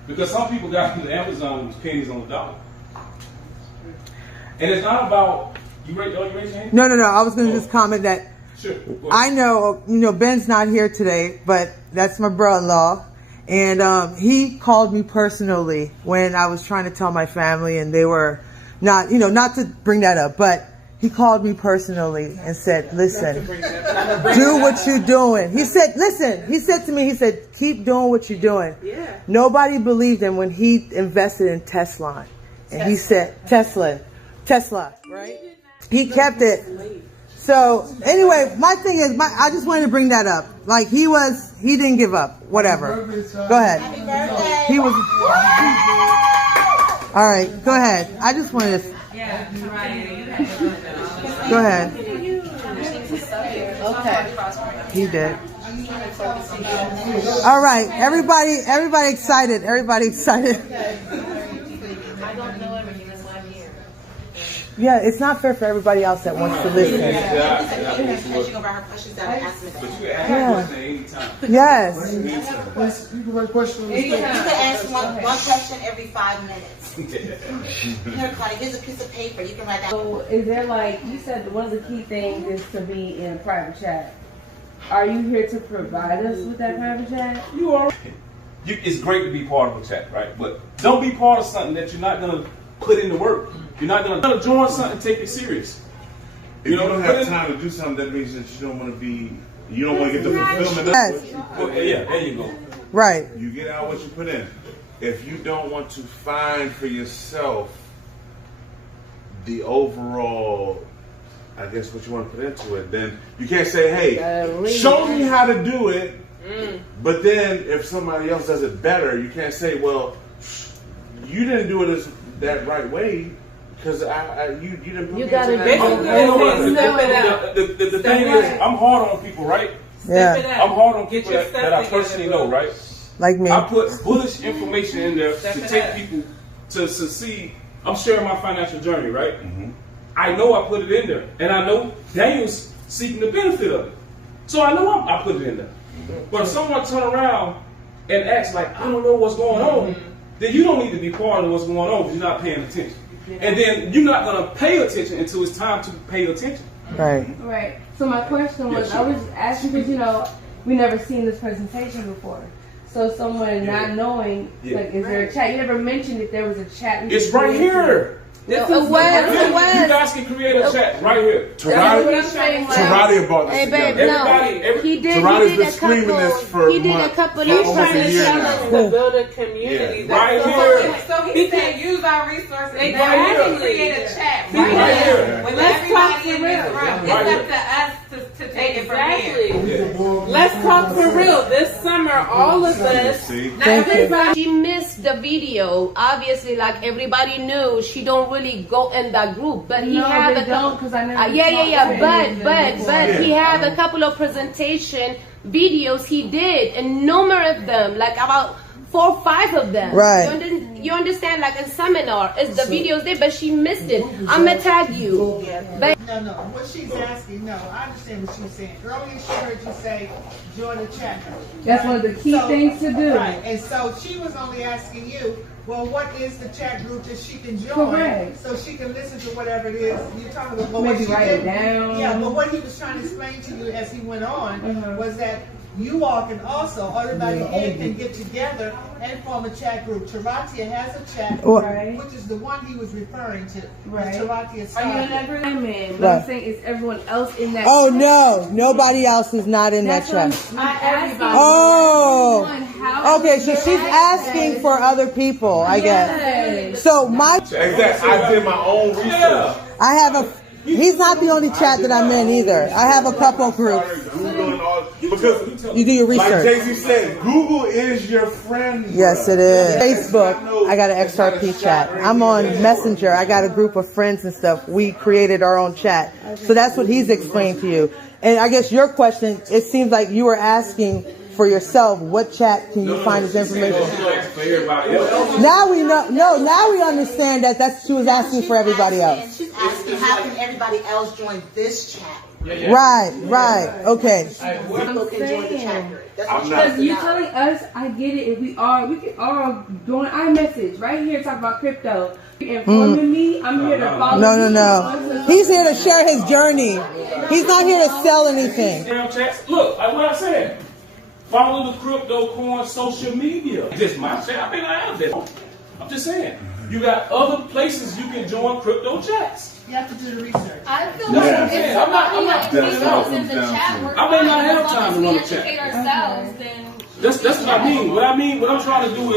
Because some people got into Amazon with pennies on the dollar. And it's not about, you raise your hand? No. I was going to just comment that Sure. I know, Ben's not here today, but that's my brother-in-law. And he called me personally when I was trying to tell my family and they were not, not to bring that up, but he called me personally and said, listen, do what you're doing. He said, listen, he said to me, keep doing what you're doing. Yeah. Nobody believed him when he invested in Tesla. And he said, Tesla, right? He kept it. So anyway, my thing is, I just wanted to bring that up. Like he didn't give up. Whatever. Go ahead. Happy birthday. He was. All right, go ahead. I just wanted to. Yeah, Go ahead. Okay. He did. All right, everybody excited. Everybody excited. I don't know everything. That's why I'm here. Yeah, it's not fair for everybody else that wants to listen. She gonna write her questions down and ask me. But you can ask me anytime. Yes. You can write questions. You can ask one question every 5 minutes. Here, Claudia, here's a piece of paper. You can write down. So is there like, you said one of the key things is to be in private chat. Are you here to provide us with that private chat? You are. It's great to be part of a chat, right? But don't be part of something that you're not going to put in the work. You're not going to join something and take it serious. If you don't have time to do something, that means that you don't want to get the fulfillment. Yes. Well, yeah, there you go. Right. You get out what you put in. If you don't want to find for yourself the overall, I guess, what you want to put into it, then you can't say, hey, show me how to do it. But then if somebody else does it better, you can't say, well, you didn't do it that right way because you didn't put You me gotta into do that. The thing is, I'm hard on people, right? Yeah. I'm hard on people that I personally know, right? Like me. I put bullish information in there to take people to succeed. I'm sharing my financial journey, right? Mm-hmm. I know I put it in there. And I know Daniel's seeking the benefit of it. So I know I put it in there. Mm-hmm. But if someone turn around and acts like, I don't know what's going on, then you don't need to be part of what's going on because you're not paying attention. And then you're not going to pay attention until it's time to pay attention. Right. Right. So my question was, I was asking because, we never seen this presentation before. So someone not knowing, like, is there a chat? You never mentioned if there was a chat. It's right here. This is You guys can create a chat right here. Tarati bought this Hey, babe, together. no. He did Tarati's a been screaming this couple. for He did a months. couple For years almost trying a to year tell now. us. to build a community. Yeah. Right here. So he said use our resources. They Right can here. create a chat Right right here. here with Let's talk everybody in for this real. room. It's Right up to us to take it from here. Exactly. Let's talk for real. This summer, all of us. See? Not everybody. She missed the video. Obviously, like everybody knew, she don't really go in that group. But he have a couple. But he have a couple of presentation videos he did, and numerous of them, like about 4 or 5 of them. Right. You understand? Like in seminar, it's the videos there, but she missed it. I'm gonna tag you. But No, what she's asking, no, I understand what she's saying. Earlier she heard you say, join the chat group. That's one of the key things to do. Right, and so she was only asking you, well, what is the chat group that she can join? Correct. So she can listen to whatever it is you're talking about. But Maybe what she write it didn't- down. Yeah, but what he was trying to explain to you as he went on was that you all can also, everybody here can get together and form a chat group. Taratia has a chat group, Right. which is the one he was referring to. Right. Taratia Are you in started. that group? I'm in. But Right. I'm saying, is everyone else in that? Oh no, nobody else is not in that chat. Not everybody. Oh, okay. So she's asking for other people, I guess. Yes. So my, Exactly. I did my own research. I have a. He's not the only chat that I'm in either. I have a couple groups. Googling all, because, You do your like research. Jay-Z said, Google is your friend. Yes, bro. it is. Facebook, I got an XRP chat. I'm on Messenger. I got a group of friends and stuff. We created our own chat. So that's what he's explained to you. And I guess your question, it seems like you were asking for yourself, what chat can you find this information? For everybody else. Now we know. No, now we understand that that's she was asking for everybody else. She's asking, how can everybody else join this chat? Right. Okay. People can join the chat group. That's what I'm she's not- asking You now. telling us, I get it. If we can all go on iMessage right here, talk about crypto. You're informing me. I'm here to follow. No. He's here to share his journey. He's not here to sell anything. Instagram chats. Look, like what I said. Follow the crypto coin social media. Just my chat. I mean, I have that. I'm just saying. You got other places you can join crypto chats. You have to do the research. I feel That's like what I'm if saying. I'm not- somebody That's all it in comes the down chat, to. we're I may not fine. have As long time as to we run the chat. educate ourselves, then That's what I mean. What I'm trying to do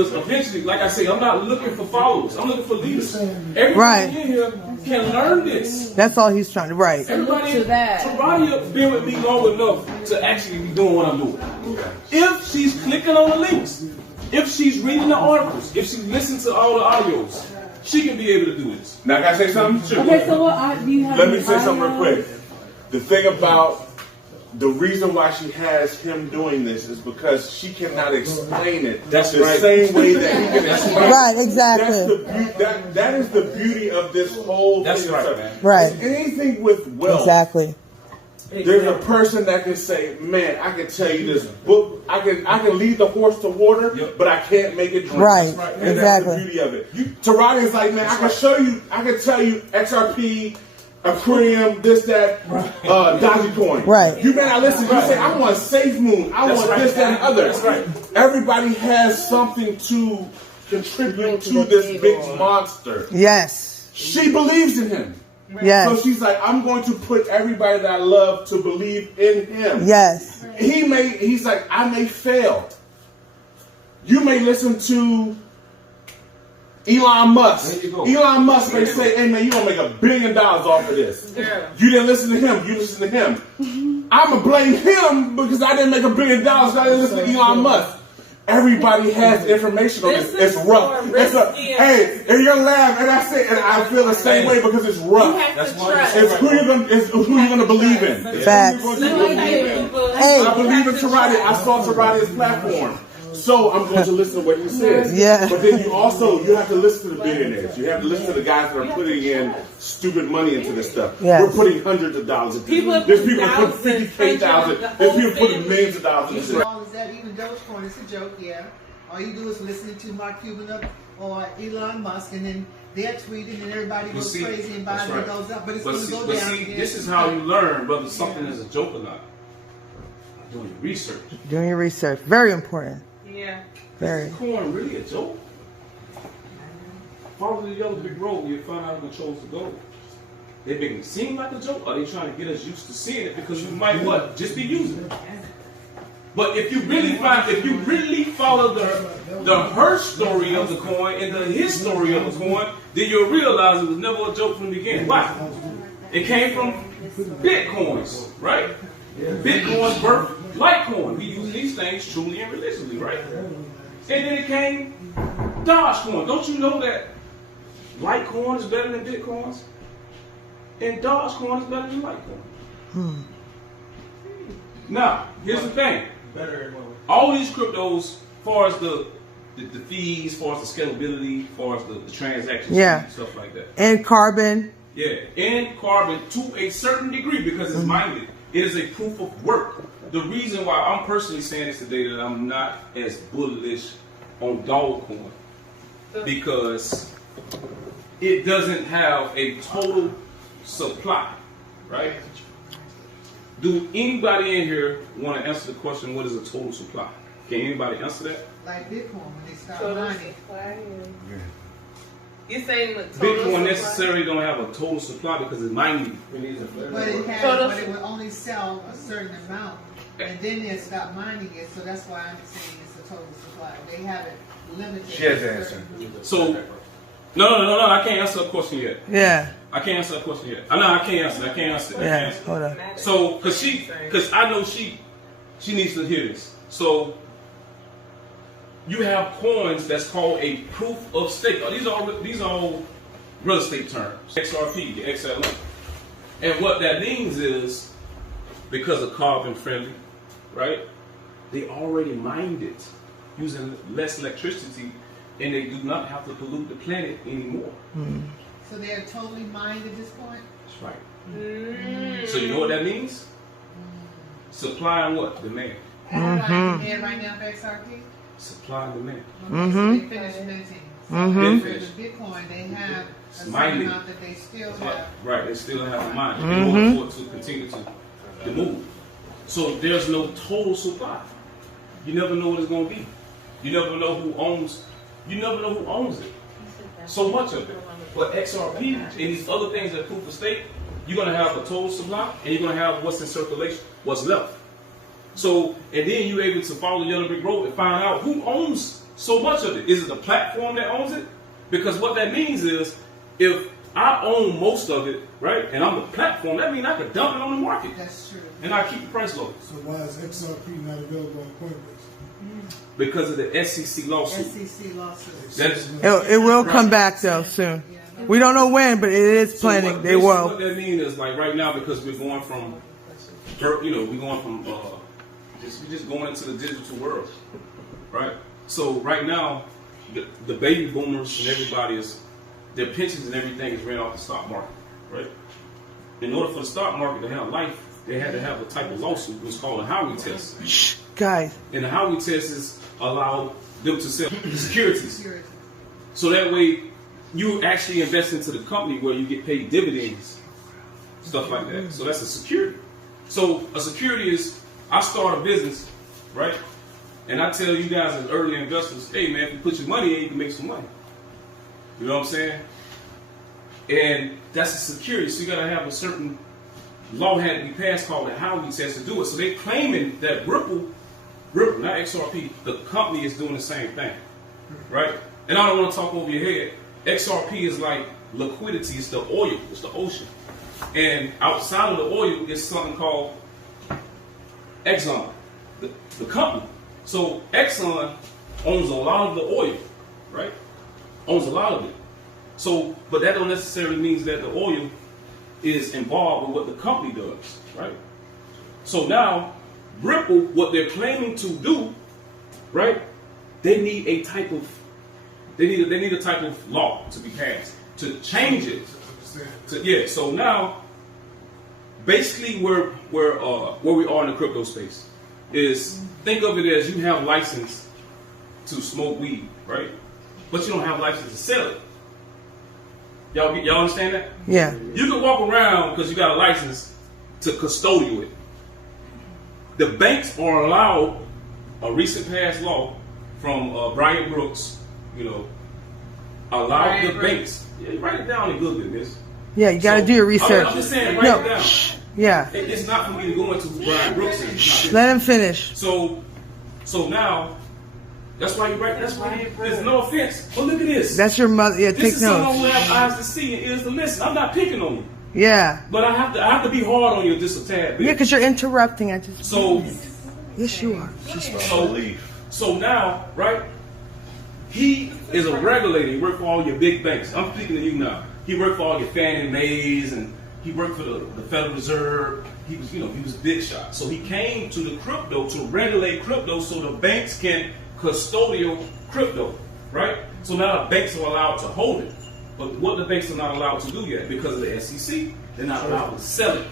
is eventually, like I say, I'm not looking for followers. I'm looking for leaders. Everybody Right. in here can learn this. That's all he's trying to. Right. Everybody, to that. Taratia been with me long enough to actually be doing what I'm doing. If she's clicking on the links, if she's reading the articles, if she listens to all the audios, she can be able to do this. Now, can I say something? Sure. Okay, so what do you have? Let me say something real quick. The thing about the reason why she has him doing this is because she cannot explain it That's the right. same way that he can explain it. Right, exactly. That's the that is the beauty of this whole That's thing. right, man. Right. Anything with wealth. Exactly. There's a person that can say, "Man, I can tell you this book. I can lead the horse to water, Yep. but I can't make it drink." Right. And Exactly. that's the beauty of it. Tarani is like, "Man, I can show you. I can tell you XRP, Aquarium, this, that, Dogecoin. Right. You may not listen. You say, I want Safe Moon. I That's want right. this, that, and other. That's right. Everybody has something to contribute to this big monster. Yes. She believes in him. So Yes. she's like, I'm going to put everybody that I love to believe in him. Yes. He's like, I may fail. You may listen to Elon Musk. There you go. Elon Musk may say, hey man, you're going to make $1 billion off of this. Yeah. You didn't listen to him. You listened to him. I'm going to blame him because I didn't make $1 billion. So I didn't listen to Elon Musk. Everybody has information on this. It's rough. It's a, hey, and you're laughing, and I say, and I feel the same way because it's rough. You have That's to why trust. It's who you're gonna believe in. It's Facts. who you're gonna believe in. Hey. I believe in Tarati. I saw Tarati's platform. So I'm going to listen to what he says. Yeah. But then you have to listen to the billionaires. You have to listen to the guys that are putting in stupid money into this stuff. Yes. We're putting hundreds of dollars into People this. are There's people putting putting thousands, 50,000. the There's whole people putting family. millions of dollars into this. All is that even Dogecoin is a joke, yeah. All you do is listening to Mark Cuban or Elon Musk, and then they're tweeting, and everybody You goes see, crazy and that's buys and right. goes up, but it's But going to see, go but down see, again. this is how you learn whether something is a joke or not. Doing your research. Doing your research. Very important. Yeah. Very. Is corn really a joke? follow the yellow brick road, you find out who controls the gold. They make it seem like a joke, or they trying to get us used to seeing it because we might what? Just be using it. But if you really follow the her story of the coin and the his story of the coin, then you'll realize it was never a joke from the beginning. Why? It came from Bitcoins, right? Bitcoins birthed Litecoin. We use these things truly and religiously, right? And then it came Dogecoin. Don't you know that Litecoin is better than Bitcoins? And Dogecoin is better than Litecoin. Now, here's the thing. All these cryptos, as far as the fees, as far as the scalability, as far as the transactions, stuff like that. And carbon. Yeah, and carbon to a certain degree because it's minded. It is a proof of work. The reason why I'm personally saying this today that I'm not as bullish on Dogecoin because it doesn't have a total supply, right? Do anybody in here want to answer the question, what is a total supply? Can anybody answer that? Like Bitcoin, when they start mining. You're saying the total Bitcoin necessarily don't have a total supply because it's mining. But it will only sell a certain amount, and then they stop mining it. So that's why I'm saying it's a total supply. They have it limited. She has the answer. So, no, I can't answer a question yet. Yeah. I can't answer a question yet. No, I can't answer. Yeah, hold on. So, because I know she needs to hear this. So, you have coins that's called a proof of stake. These are all real estate terms. XRP, the XLM. And what that means is, because of carbon friendly, right? They already mined it using less electricity, and they do not have to pollute the planet anymore. So they're totally mined at this point? That's right. So you know what that means? Supply and what? Demand. Demand right now for XRP? Supply and demand. So they finished minting. For Bitcoin, they have a certain amount that they still have. Right, they still have a mine in order for it to continue to move. So there's no total supply. You never know what it's going to be. You never know who owns. You never know who owns it. So much of it. But XRP and these other things that proof of stake, you're going to have a total supply and you're going to have what's in circulation, what's left. So, and then you're able to follow the yellow brick road and find out who owns so much of it. Is it the platform that owns it? Because what that means is, if I own most of it, right, and I'm the platform, that means I could dump it on the market. That's true. And I keep the price low. So why is XRP not available on Coinbase? Because of the SEC lawsuit. SEC lawsuit. It will come back though soon. We don't know when, but it is planning. So they will. What that means is, like right now, because we're going from, we're just going into the digital world, right? So right now, the baby boomers and everybody their pensions and everything is ran off the stock market, right? In order for the stock market to have life, they had to have a type of lawsuit. It was called a Howey test. Shh, guys. And the Howey test is allow them to sell securities. So that way, you actually invest into the company where you get paid dividends, stuff like that. So that's a security. So a security is, I start a business, right? And I tell you guys as early investors, hey man, if you put your money in, you can make some money. You know what I'm saying? And that's a security. So you got to have a certain law had to be passed called the Howey test to do it. So they claiming that Ripple, not XRP, the company is doing the same thing, right? And I don't want to talk over your head. XRP is like liquidity. It's the oil. It's the ocean. And outside of the oil is something called Exxon, the company. So Exxon owns a lot of the oil, right? Owns a lot of it. So, but that don't necessarily mean that the oil is involved with what the company does, right? So now, Ripple, what they're claiming to do, right? They need a type of law to be passed to change it. So now, basically, where we are in the crypto space is, think of it as you have license to smoke weed, right? But you don't have license to sell it. Y'all understand that? Yeah. You can walk around because you got a license to custodial it. The banks are allowed, a recent passed law from Brian Brooks, allowed the banks. Yeah, write it down a good bit, miss. Yeah, you got to do your research. I'm just saying, write it down. Yeah. It's not for me to go into Brian Brooks. Let him finish. So now, that's why you write. That's why there's no offense. But look at this. That's your mother. Yeah, take notes. This is someone who has eyes to see and ears to listen. I'm not picking on you. Yeah. But I have to be hard on you just a tad bit. Yeah, because you're interrupting. So. Yes, you are. So now, right? He is a regulator. He worked for all your big banks. I'm speaking to you now. He worked for all your Fannie Mae's, and he worked for the Federal Reserve. He was, he was big shot. So he came to the crypto to regulate crypto so the banks can custodial crypto, right? So now the banks are allowed to hold it. But what the banks are not allowed to do yet, because of the SEC, they're not allowed to sell it.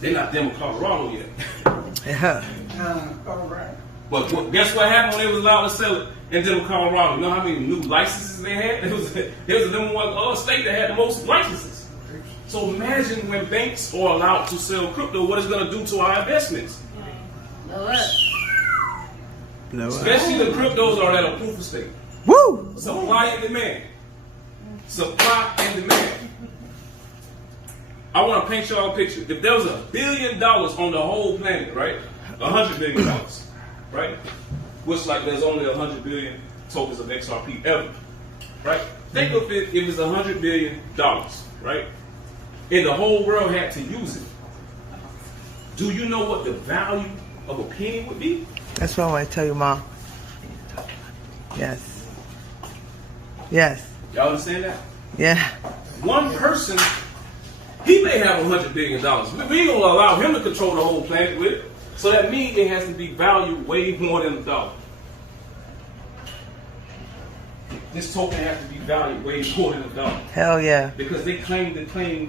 They're not them in Colorado yet. Yeah. All right. But guess what happened when they was allowed to sell it in Denver, Colorado? You know how many new licenses they had? It was the number one state that had the most licenses. So imagine when banks are allowed to sell crypto, what it's going to do to our investments. Blow up. Especially the cryptos are at a proof of stake. Woo! Supply and demand. Supply and demand. I want to paint y'all a picture. If there was $1 billion on the whole planet, right? $100 billion, right? Which like there's only 100 billion tokens of XRP ever, right? Think of it if it's $100 billion, right? And the whole world had to use it. Do you know what the value of a penny would be? That's what I want to tell you, Mom. Yes. Yes. Y'all understand that? Yeah. One person, he may have $100 billion. We ain't gonna allow him to control the whole planet with it. So that means it has to be valued way more than $1. This token has to be valued way more than $1. Hell yeah. Because they claim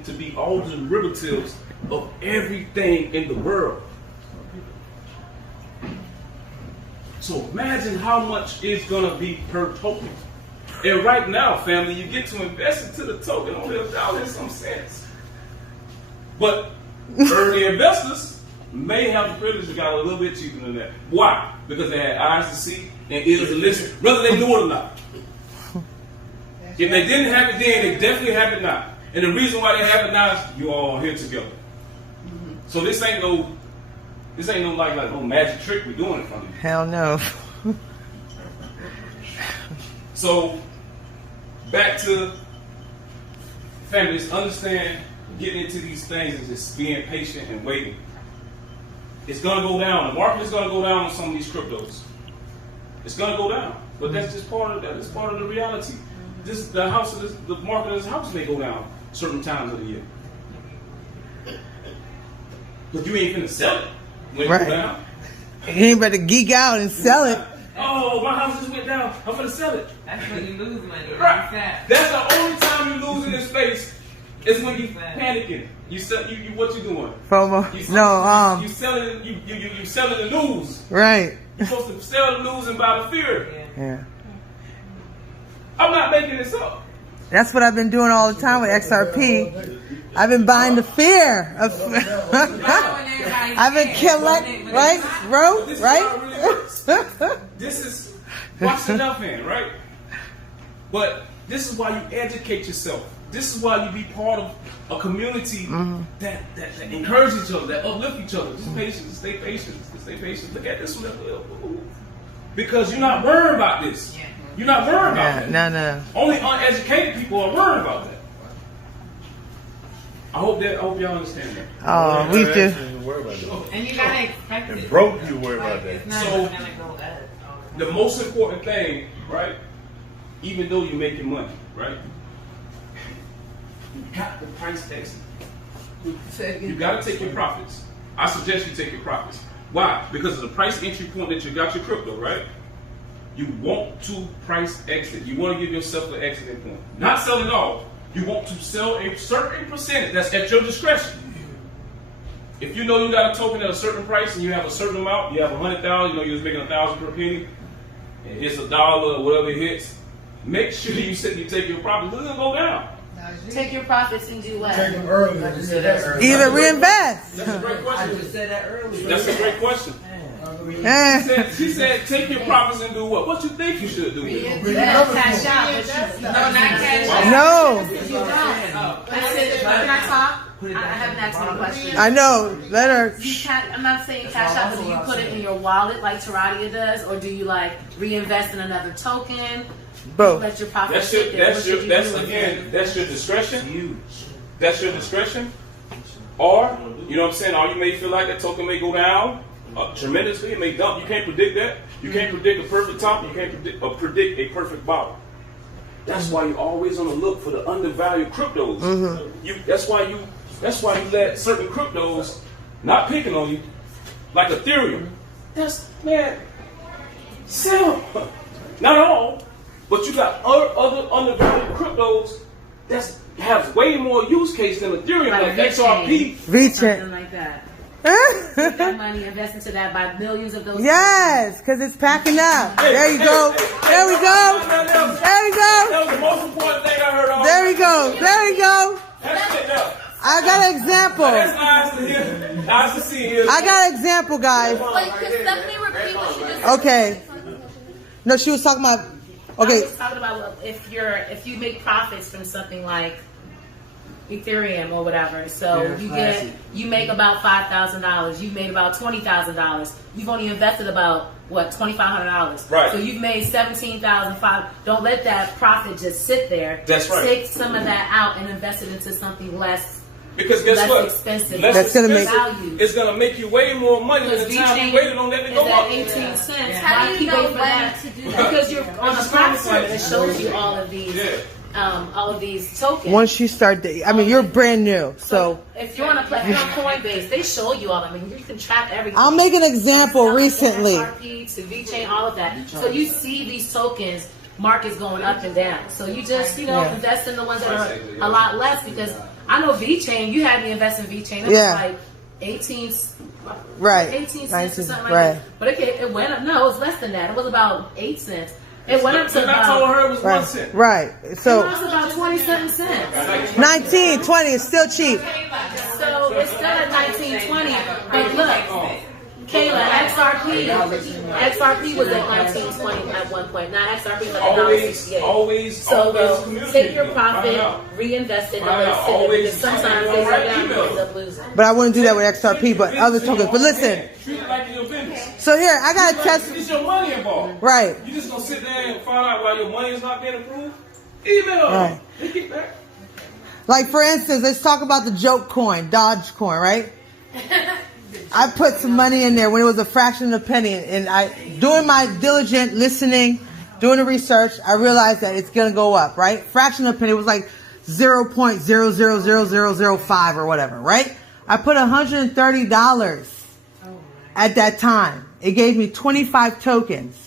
to be all the derivatives of everything in the world. So imagine how much it's gonna be per token. And right now, family, you get to invest into the token only $1 and some cents. But early investors may have the privilege to got a little bit cheaper than that. Why? Because they had eyes to see and ears to listen, whether they do it or not. If they didn't have it then, they definitely have it now. And the reason why they have it now is you all here together. So this ain't no like no magic trick we're doing it from you. Hell no. So back to families, understand getting into these things and just being patient and waiting. It's gonna go down. The market is gonna go down on some of these cryptos. It's gonna go down, but that's just part of that. It's part of the reality. The market of this house may go down certain times of the year, but you ain't finna sell it when it go down. You ain't better geek out and sell it. Oh, my house just went down. I'm gonna sell it. That's when you lose money. Right. That's the only time you lose in this space. Is when you panicking. You what you doing? FOMO. You selling you selling the news. Right. You're supposed to sell the news and buy the fear. Yeah. I'm not making this up. That's what I've been doing all the time with XRP. I've been buying the fear of. I've been killing, right, bro? This right? Is how it really works. This is watch the left hand, right? But this is why you educate yourself. This is why you be part of a community that encourage each other, that uplift each other. Just patience, stay patient, stay patient. Look at this one. Because you're not worried about this. You're not worried about that. No. Only uneducated people are worried about that. I hope y'all understand that. Oh, we do. And you gotta expect it. Broke, you worry about that. So the most important thing, right? Even though you're making money, right? You got the price exit. You got to take your profits. I suggest you take your profits. Why? Because of the price entry point that you got your crypto, right? You want to price exit. You want to give yourself an exit point. Not selling all. You want to sell a certain percentage. That's at your discretion. If you know you got a token at a certain price and you have a certain amount, you have 100,000, you know you're making 1,000 per penny, and it's $1 or whatever it hits, make sure you take your profits. It's going to go down. Take your profits and do what? Take them early. Either reinvest. That's a great question. I just said that earlier. That's a great question. She said, take your profits and do what? What you think you should do? Cash out. No, not cash out. No. You don't. Can I talk? I haven't asked my question. I know. Let her. I'm not saying cash out, but do you put it in your wallet like Taradia does, or do you like reinvest in another token? Both. Let your profit That's your discretion. That's your discretion. Or, you know what I'm saying, or you may feel like that token may go down tremendously, it may dump. You can't predict that. You can't predict a perfect top, you can't predict a perfect bottom. That's why you're always on the look for the undervalued cryptos. That's why you let certain cryptos, not picking on you, like Ethereum. That's, man, sell. Not all, but you got other undervalued cryptos that have way more use case than Ethereum, like XRP. Something like that. Take that money, invest into that, buy millions of those. Yes, because it's packing up. There you go. There we go. There we go. That was the most important thing I heard all There we go. There we go. That's it up. I got an example. That's nice to hear. Nice to see you. I got an example, guys. Wait, could Stephanie repeat what she just Okay. No, she was talking about. Okay. I was talking about if you make profits from something like Ethereum or whatever, so you make about $5,000, you made about $20,000, you've only invested about $2,500, right? So you've made $17,500. Don't let that profit just sit there. That's right. Take some of that out and invest it into something less. Because guess what? Expensive. That's gonna make value. It's gonna make you way more money than the time you waited on that to go up. 18 cents. How do you know when to do that? Because you're on a platform and it shows you all of these tokens. Once you start, you're brand new, so if you're on a platform, Coinbase, they show you all. You can track everything. I'll make an example recently. XRP to VeChain, all of that. So you see these tokens, markets going up and down. So you just invest in the ones that are a lot less, because I know VeChain. You had me invest in VeChain. It was like 18 cents or something like that. But it went up. No, it was less than that. It was about 8 cents. It went up to about. I told her it was 1 cent. Right. So it was about 27 cents. 19, 20 is still cheap. So it's still at 19, 20. But look, Kayla, XRP was at 19, 20 at one point. Now XRP is like $1.68. Always. So take your profit, reinvest it, don't let it sit there, because sometimes they go down and you end up losing. But I wouldn't do that with XRP, but other tokens. But listen. Treat it like your business. So here, I got to test. It's your money involved. Right. You just gonna sit there and find out why your money is not being approved? Email them. They get back. Like, for instance, let's talk about the joke coin, Dogecoin, right? I put some money in there when it was a fraction of a penny, and doing my diligent listening, doing the research, I realized that it's gonna go up, right? Fraction of a penny was like 0.000005 or whatever, right? I put $130 at that time. It gave me 25 tokens.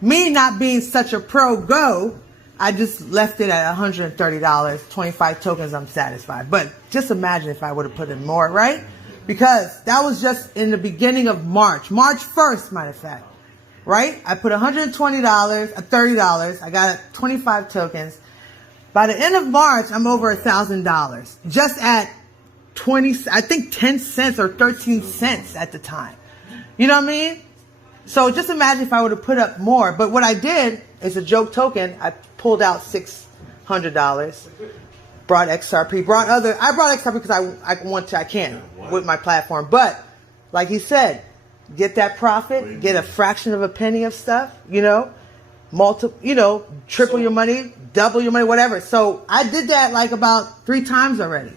Me not being such a pro go, I just left it at $130, 25 tokens, I'm satisfied. But just imagine if I would have put in more, right? Because that was just in the beginning of March 1st, matter of fact, right? I put $120, $30. I got 25 tokens. By the end of March, I'm over $1,000 just at 10 cents or 13 cents at the time. You know what I mean? So just imagine if I would have put up more. But what I did is a joke token. I pulled out $600. Brought XRP, I brought XRP because I can with my platform. But like he said, get that profit, get a fraction of a penny of stuff, triple your money, double your money, whatever. So I did that like about 3 times already.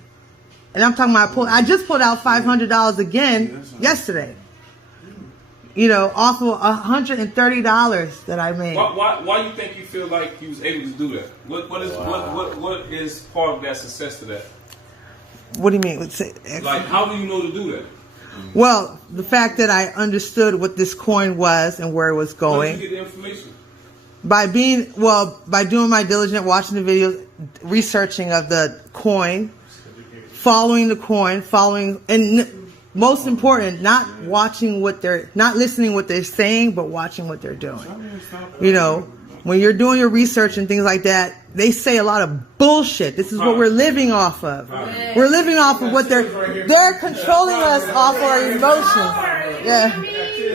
And I'm talking about I just pulled out $500 again yesterday. Off of $130 that I made. Why you think you feel like you was able to do that? What is part of that success to that? What do you mean? Like, how do you know to do that? Well, the fact that I understood what this coin was and where it was going. How did you get the information? By doing my diligent, watching the videos, researching of the coin, following the coin, and most important, not listening what they're saying, but watching what they're doing. When you're doing your research and things like that, they say a lot of bullshit. This is what we're living off of. We're living off of what they're controlling us off our emotions. Yeah.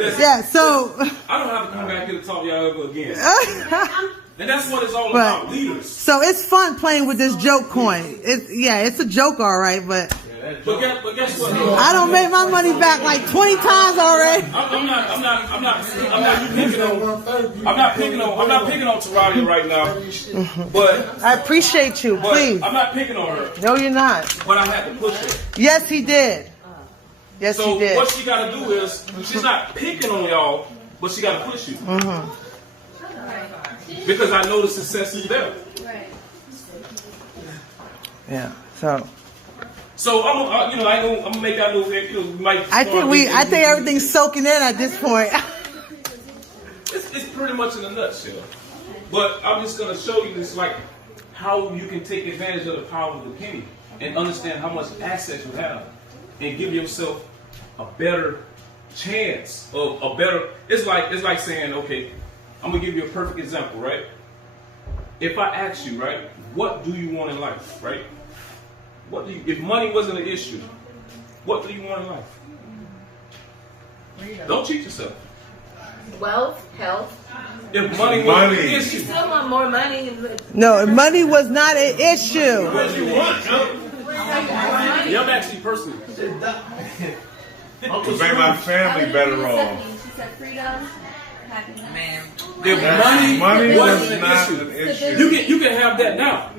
Yeah, so I don't have to come back here to talk to y'all ever again. And that's what it's all but, about, leaders. So it's fun playing with this joke coin. It's a joke, all right, but guess what? I don't make my money back like 20 times already. I'm not picking on Taradia right now. But I appreciate you, please. I'm not picking on her. No, you're not. But I had to push her. Yes, he did. Yes, he did. So what she got to do is, she's not picking on y'all, but she got to push you. Because I know the success is there. Yeah. So I'm gonna make that little. I think everything's soaking in at this point. It's pretty much in a nutshell. But I'm just gonna show you this, like how you can take advantage of the power of the penny and understand how much assets you have, and give yourself a better chance of a better. It's like saying, okay, I'm gonna give you a perfect example, right? If I ask you, right, what do you want in life, right? If money wasn't an issue, what do you want in life? Don't cheat yourself. Wealth, health. If money wasn't an issue, You still want more money. No, money was not an issue. What do you want, Joe? Yeah, I'm actually personally. To make my family better off. She said freedom, happiness. Man. If money wasn't an issue, you can have that now.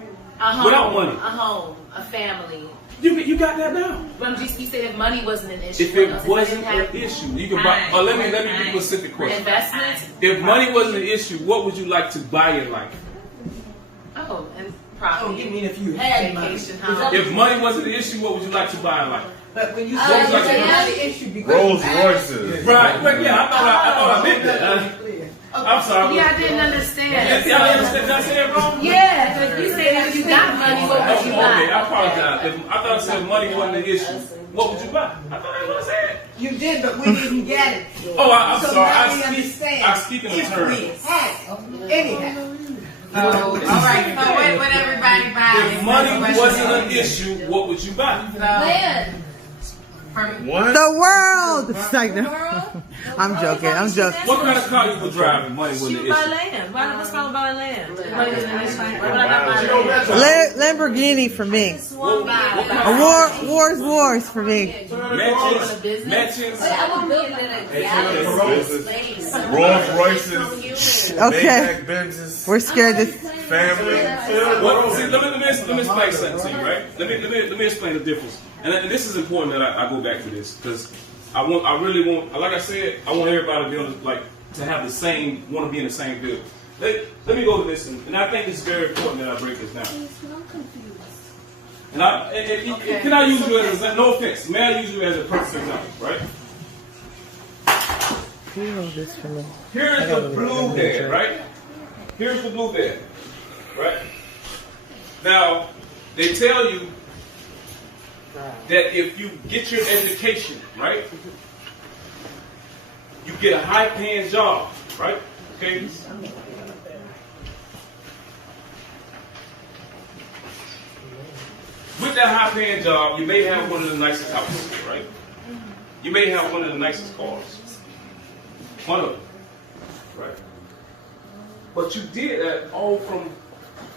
Without money. A home, a family. You got that now. But you said if money wasn't an issue. If it wasn't an issue, you can buy. Let me be specific question. Investments. If money wasn't an issue, what would you like to buy in life? Oh, and property. You mean if you had money? If money wasn't an issue, what would you like to buy in life? But when you say the issue, because Rolls Royces. Right. Well, yeah, I thought I meant that. I'm sorry. Yeah, I didn't understand. Y'all understand? Did I say it wrong? Yeah, because you said if you got money, what would you buy? Okay, I apologize. I thought I said money wasn't an issue. What would you buy? I thought that's what I said. you did, but we didn't get it. Oh, I'm So sorry. now we I understand. speak in a If term. we had it. Anyhow. All right, so what everybody buy? If money wasn't an issue, what would you buy? Land. What? The world. It's like, no. I'm joking. I'm joking. What kind of car you would drive if money wasn't an Buy issue? land. What's wrong with buying land? Money isn't an issue. Why would I not buy land? Lamborghini for me. What kind of Wars for me. mansions? I would build it in a galaxy space. Rolls Royces. Okay. Maybach Benzes. We're scared this. Family. Well, see, let me explain something to you, right? Let me explain the difference. And this is important that I go back to this, because I really want, like I said, I want everybody to be on to have the same, want to be in the same building. Let me go to this, and I think it's very important that I break this down. And can I use you as no offense? May I use you as a perfect example, right? This for me. Here is the blue bed, right? Here's the blue bed, right? Now, they tell you that if you get your education, right, you get a high-paying job, right? Okay. With that high-paying job, you may have one of the nicest houses, right? You may have one of the nicest cars. One of them, right? But you did that all from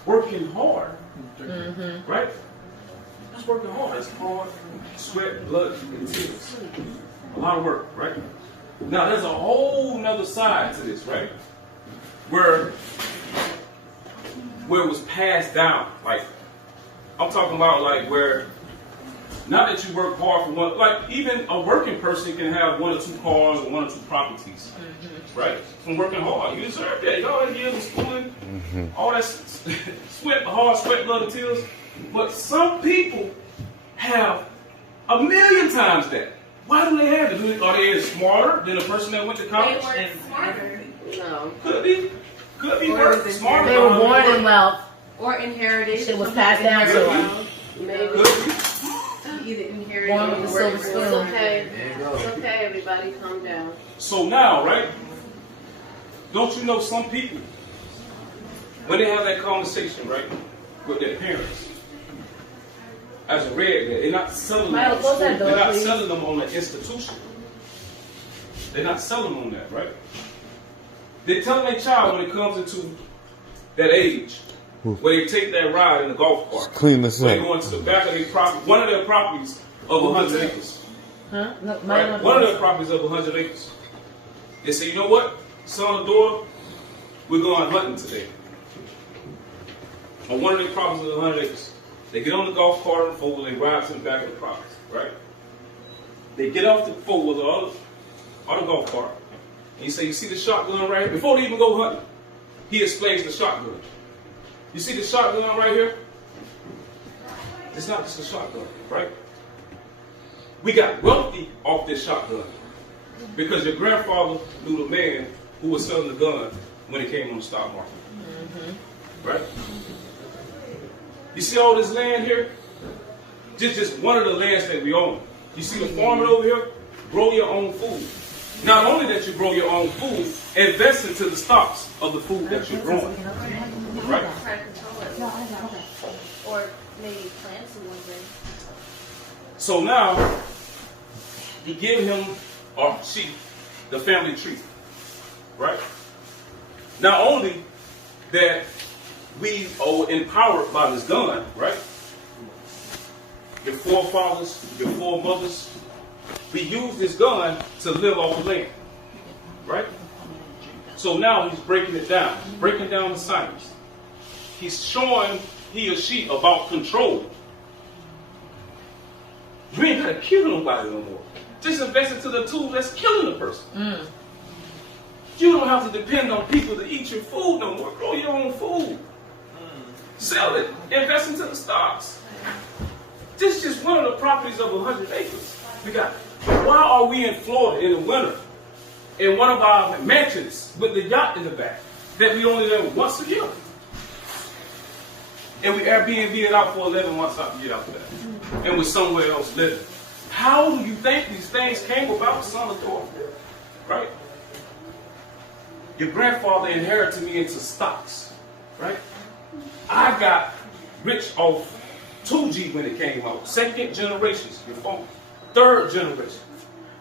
working hard, right? That's working hard. It's hard, sweat, blood, and tears. A lot of work, right? Now, there's a whole nother side to this, right? Where it was passed down. Like, I'm talking about where, not that you work hard for one, even a working person can have 1 or 2 cars or 1 or 2 properties, right? From working hard. You deserve that. You all that years of schooling, all that hard sweat, blood, and tears. But some people have 1,000,000 times that. Why do they have it? Are they smarter than the person that went to college? They weren't smarter. No. Could be smarter. They were born in wealth. Or inherited. It was passed down to them. Maybe. Could be. Either inherited Born with the silver spoon. It's okay. It's okay, everybody. Calm down. So now, right? Don't you know some people, when they have that conversation, right, with their parents, as a red, they're not selling them on the school. They're not selling them on the institution. They're not selling on that, right? They're telling their child when it comes into that age, where they take that ride in the golf cart. Clean this They up. go into the back of their property, one of their properties of 100 acres. Huh? No, Right? One of their properties of 100 acres. They say, you know what, son or daughter, we're going hunting today. On one of their properties of 100 acres. They get on the golf cart and four-wheeler, they ride to the back of the property, right? They get off the four-wheeler or the golf cart, and he say, you see the shotgun right here? Before they even go hunting, he explains the shotgun. You see the shotgun right here? It's not just a shotgun, right? We got wealthy off this shotgun because your grandfather knew the man who was selling the gun when it came on the stock market. Right? You see all this land here? Just one of the lands that we own. You see the farming over here? Grow your own food. Not only that you grow your own food, invest into the stocks of the food that you're growing. Right? Or maybe plant some one day. So now, he gave him, or she, the family tree. Right? Not only that we are empowered by this gun, right? Your forefathers, your foremothers, we use this gun to live off the land, right? So now he's breaking it down, breaking down the science. He's showing he or she about control. You ain't got to kill nobody no more. Just invest into the tool that's killing the person. You don't have to depend on people to eat your food no more. Grow your own food. Sell it. Invest into the stocks. This is just one of the properties of 100 acres. We got. Why are we in Florida in the winter in one of our mansions with the yacht in the back that we only live once a year? And we Airbnb it out for 11 months after we get out there. And we're somewhere else living. How do you think these things came about, son or daughter? Right? Your grandfather inherited me into stocks. Right? I got rich off 2G when it came out. Second generations, your phone. Third generation.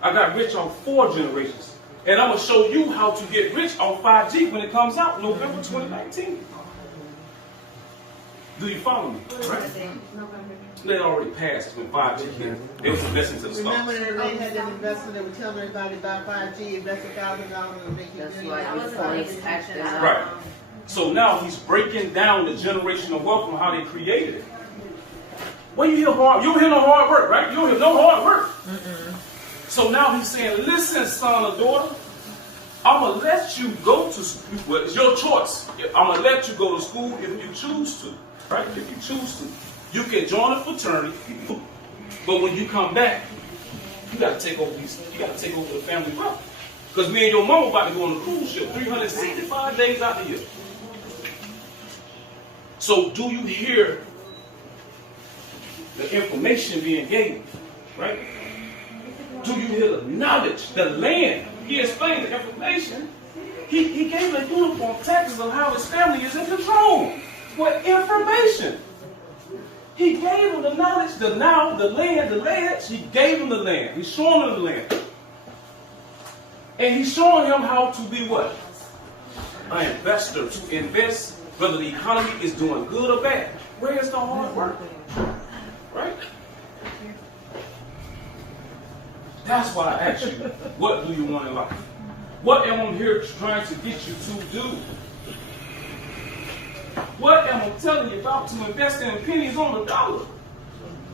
I got rich off 4 generations. And I'm going to show you how to get rich off 5G when it comes out November 2019. Do you follow me? Right? They already passed when 5G came. It was investing to the stocks. Remember that they had that investment that would tell everybody about 5G, invest $1,000 and make you $1,000,000. Right. So now he's breaking down the generational wealth and how they created it. Well, you hear hard, you don't hear no hard work, right? You don't hear no hard work. So now he's saying, listen, son or daughter, I'm going to let you go to school. Well, it's your choice. I'm going to let you go to school if you choose to, right? If you choose to. You can join a fraternity, but when you come back, you got to take over these. You got to take over the family wealth. Because me and your mama about to go on a cruise ship 365 days out of the year. So do you hear the information being given, right? Do you hear the knowledge, the land? He explained the information. He gave the uniform taxes of how his family is in control. What information? He gave him the knowledge, the land. He gave him the land. He's showing him the land. And he's showing him how to be what? An investor, to invest, whether the economy is doing good or bad. Where is the hard work? Right? That's why I asked you, what do you want in life? What am I here trying to get you to do? What am I telling you about to invest in pennies on the dollar?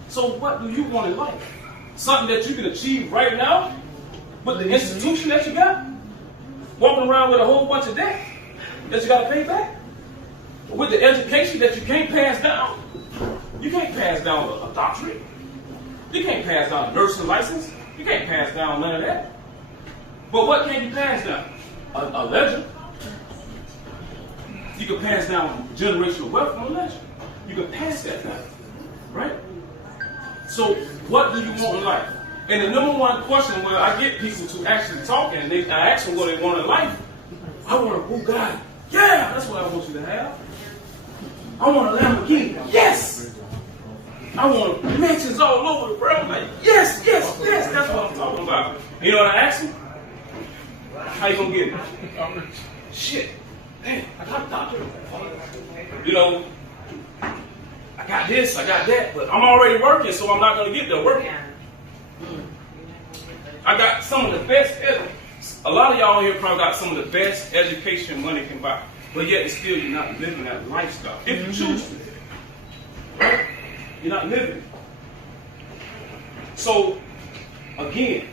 So what do you want in life? Something that you can achieve right now with the institution that you got? Walking around with a whole bunch of debt that you got to pay back? With the education that you can't pass down? You can't pass down a doctorate. You can't pass down a nursing license. You can't pass down none of that. But what can you pass down? A ledger. You can pass down generational wealth on a ledger. You can pass that down. Right? So what do you want in life? And the number one question where I get people to actually talk and I ask them what they want in life, I want a Bugatti. Yeah, that's what I want you to have. I want a Lamborghini. Yes! I want mansions all over the world. I'm like, yes, yes, yes, that's what I'm talking about. You know what I asked him? How you gonna get it? Shit. Damn, I got a doctor. You know, I got this, I got that, but I'm already working, so I'm not gonna get there working. I got some of the best, a lot of y'all here probably got some of the best education money can buy, but yet and still you're not living that lifestyle. If you choose to, right? You're not living. So, again,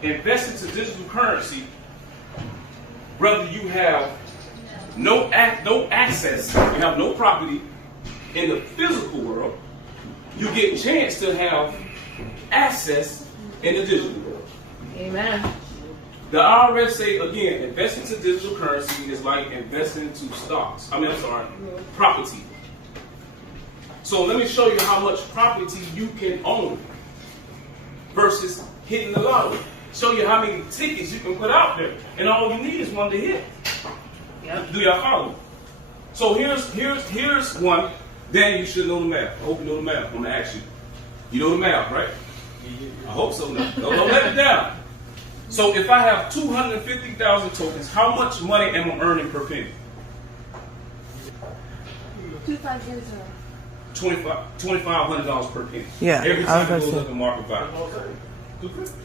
invest into digital currency, whether you have no access, you have no property in the physical world, you get a chance to have access in the digital world. Amen. The IRS say, again, investing into digital currency is like investing into stocks. Property. So let me show you how much property you can own versus hitting the lottery. Show you how many tickets you can put out there. And all you need is one to hit. Yep. Do y'all follow me? So here's one. Then you should know the math. I hope you know the math. I'm going to ask you. You know the math, right? I hope so. Don't let me down. So if I have 250,000 tokens, how much money am I earning per penny? $2,500 per penny. Yeah. Every time it goes up in market value. 250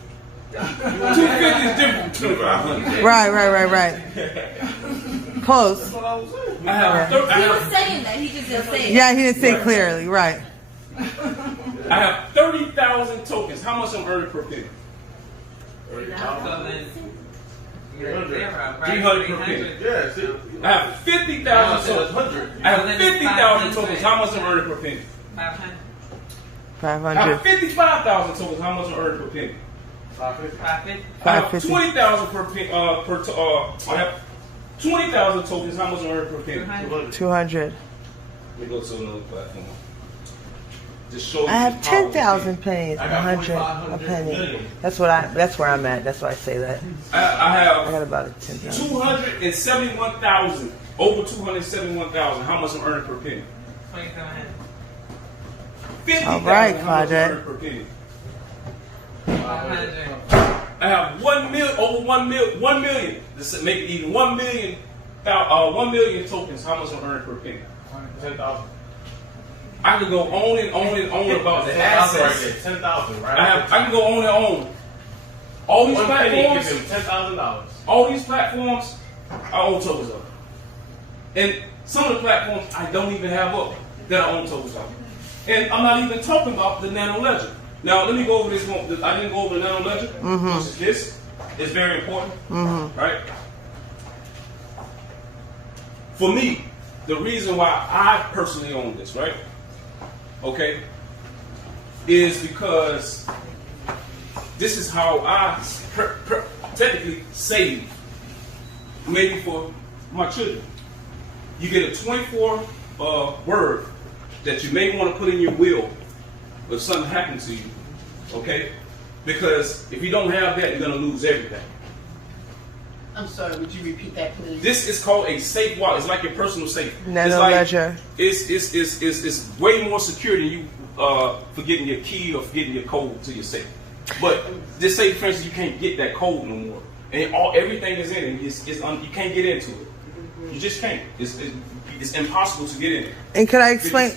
is different from 2,500. Right. Close. I have He was saying that. He just didn't say it. Yeah, he didn't say clearly. Right. I have 30,000 tokens. How much I'm earning per penny? 300 per penny. Yeah, see? I have 50,000 tokens. I have 50,000 tokens. How much I'm earning per penny? 500. 500. I have 55,000 tokens. How much I'm earning per penny? 550. I have 20,000 per penny. I have 20,000 tokens. How much I'm earning per penny? 200. Let me go to another platform. Just show you I have how 10,000 pennies. 100 a penny. That's where I'm at. That's why I say that. I got about 10,000. 271,000. Over 271,000. How much I'm earning per penny? 2,700. 50,000. All right, How much I'm Claudette. earning per penny? 500. I have 1 million, over 1 million. This make it even 1 million, 1 million tokens. How much I'm earning per penny? 10,000. I can go on and on and on about the assets. 10,000, right? I can go on and on. All these platforms, $10,000. all these platforms, I own tokens of. And some of the platforms I don't even have up that I own tokens of. And I'm not even talking about the Nano Ledger. Now let me go over this one. I didn't go over the Nano Ledger, which is this. It's very important, right? For me, the reason why I personally own this, right? Okay, is because this is how I technically save, maybe for my children. You get a 24 word that you may want to put in your will if something happens to you, okay? Because if you don't have that, you're going to lose everything. I'm sorry, would you repeat that, please? This is called a safe wallet. It's like your personal safe. Nano Ledger. It's way more secure than you forgetting your key or forgetting your code to your safe. But this safe, for instance, you can't get that code no more, and everything is in it. You can't get into it. You just can't. It's impossible to get in. And could I explain?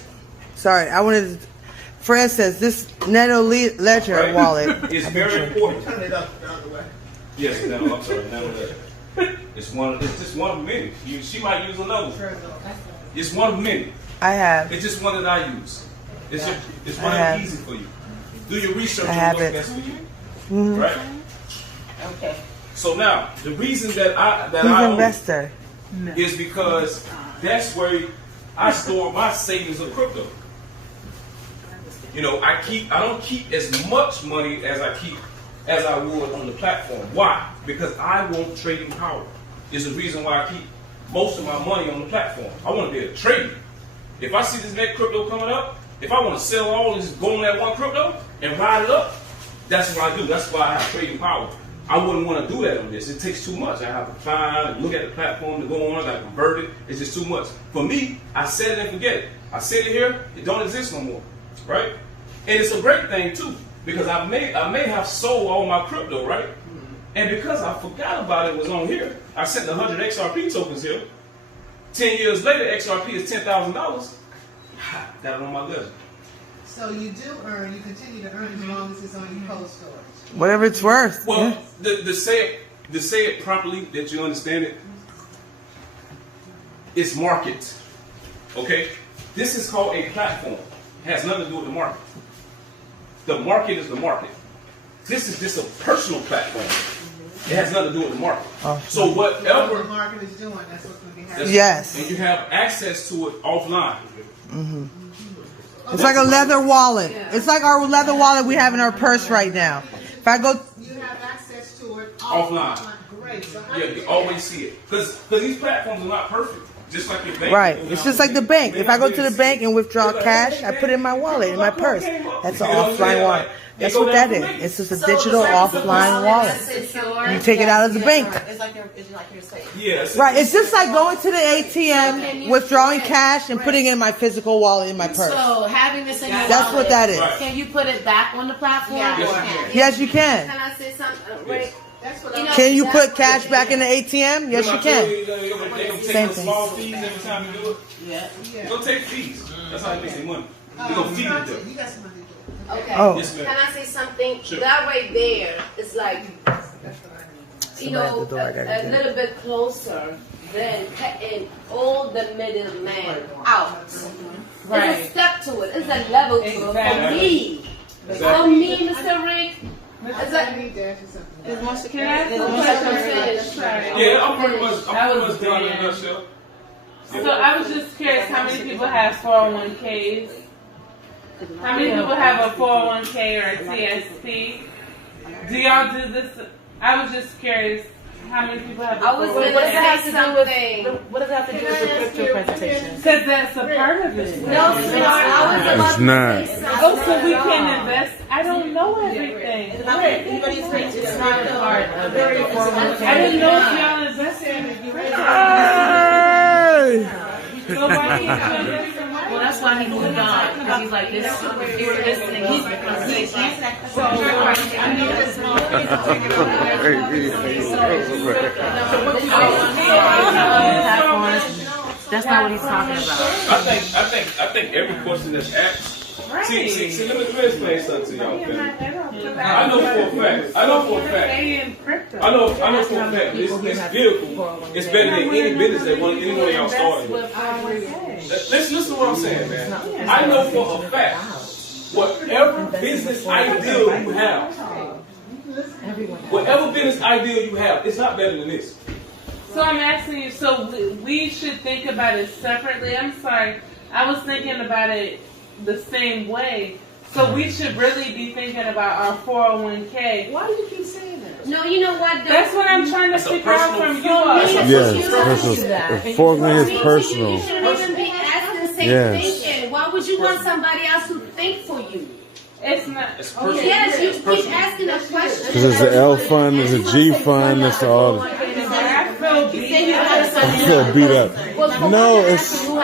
Sorry, I wanted to. For instance, this Nano Ledger wallet is very important. Yes, no, I'm sorry. Nano Ledger. It's just one of many. She might use another one. It's one of many. I have. It's just one that I use. It's one that's easy for you. Do your research on what's best for you. Right? Okay. So now, the reason that I He's investor is because that's where I store my savings of crypto. You know, I don't keep as much money as I would on the platform. Why? Because I want trading power. Is the reason why I keep most of my money on the platform. I want to be a trader. If I see this next crypto coming up, if I want to sell all and just go on that one crypto and ride it up, that's what I do. That's why I have trading power. I wouldn't want to do that on this. It takes too much. I have to find and look at the platform to go on. I got to convert it. It's just too much. For me, I set it and forget it. I set it here. It don't exist no more. Right? And it's a great thing too, because I may have sold all my crypto, right? And because I forgot about it was on here, I sent 100 XRP tokens here. 10 years later, XRP is $10,000. Got it on my ledger. So you do earn, you continue to earn as long as it's on your cold storage. Whatever it's worth. Well, to say it properly, that you understand it, it's market. Okay? This is called a platform. It has nothing to do with the market. The market is the market. This is just a personal platform. It has nothing to do with the market. So whatever the market is doing, that's what's going to be happening. Yes. And you have access to it offline. Mm-hmm. It's like a leather wallet. It's like our leather wallet we have in our purse right now. If I go, you have access to it offline. Great. So Yeah, you always see it because these platforms are not perfect. Just like your bank. right. It's just like the bank. If I go to the bank and withdraw cash, I put it in my wallet, in my purse. That's an offline wallet. That's what that is. It's just a digital offline wallet. You take it out of the bank. It's like your safe. Yes. Right. It's just like going to the ATM, withdrawing cash, and putting it in my physical wallet in my purse. So having this in your That's wallet, what that is. can you put it back on the platform? Yes, you can. Can I say something? Wait. Can you put cash back in the ATM? Yes, you can. Same thing. Small fees every time you do it. Yeah. Don't take fees. That's how you make your money. You go feed it them. You got some money. Okay. Oh. Yes, ma'am. Can I say something? Sure. That right there is like, you know, a little bit closer than cutting all the middleman out. Right. There's a step to it. It's a level to it. For me. Exactly. For me, Mr. Rick, it's like, Can I ask a question? Sorry. Yeah, I'm pretty much done in a nutshell. So I was just curious, how many people have 401ks? How many people have a 401k or a TSP? Do y'all do this? I was just curious, how many people have a 401k? I was going to say something. What does that have to do with the crypto presentation? Because that's a part of it. No, I was about It's not. to say something. Oh, so we can invest? I don't know everything. Everybody's rich. It's not a part of it. I didn't know if y'all invested in So why can't you invest in money? Well, that's why he moved on. Because he's like, this, if you were listening, he's the conversation. So, I know this that's not what he's talking about. I think every question that's asked. See, let me explain something to y'all. Okay? I know for a fact. I know for a fact. This vehicle is better than any business that any one of y'all started with. Listen to what I'm saying, man. I know for a fact, whatever business ideal you have, it's not better than this. So I'm asking you, so we should think about it separately? I'm sorry, I was thinking about it the same way. So we should really be thinking about our 401k. Why do you keep saying that? No, you know what? That's what I'm trying to figure out from you. Yes, personal. 401k is personal. You shouldn't even be asking the same thinking. Why would you want somebody else to think for you? It's not. It's personal. Yes, you keep asking a question. Because there's an L fund, there's a G fund, there's all. I feel beat up. No, it's. Who all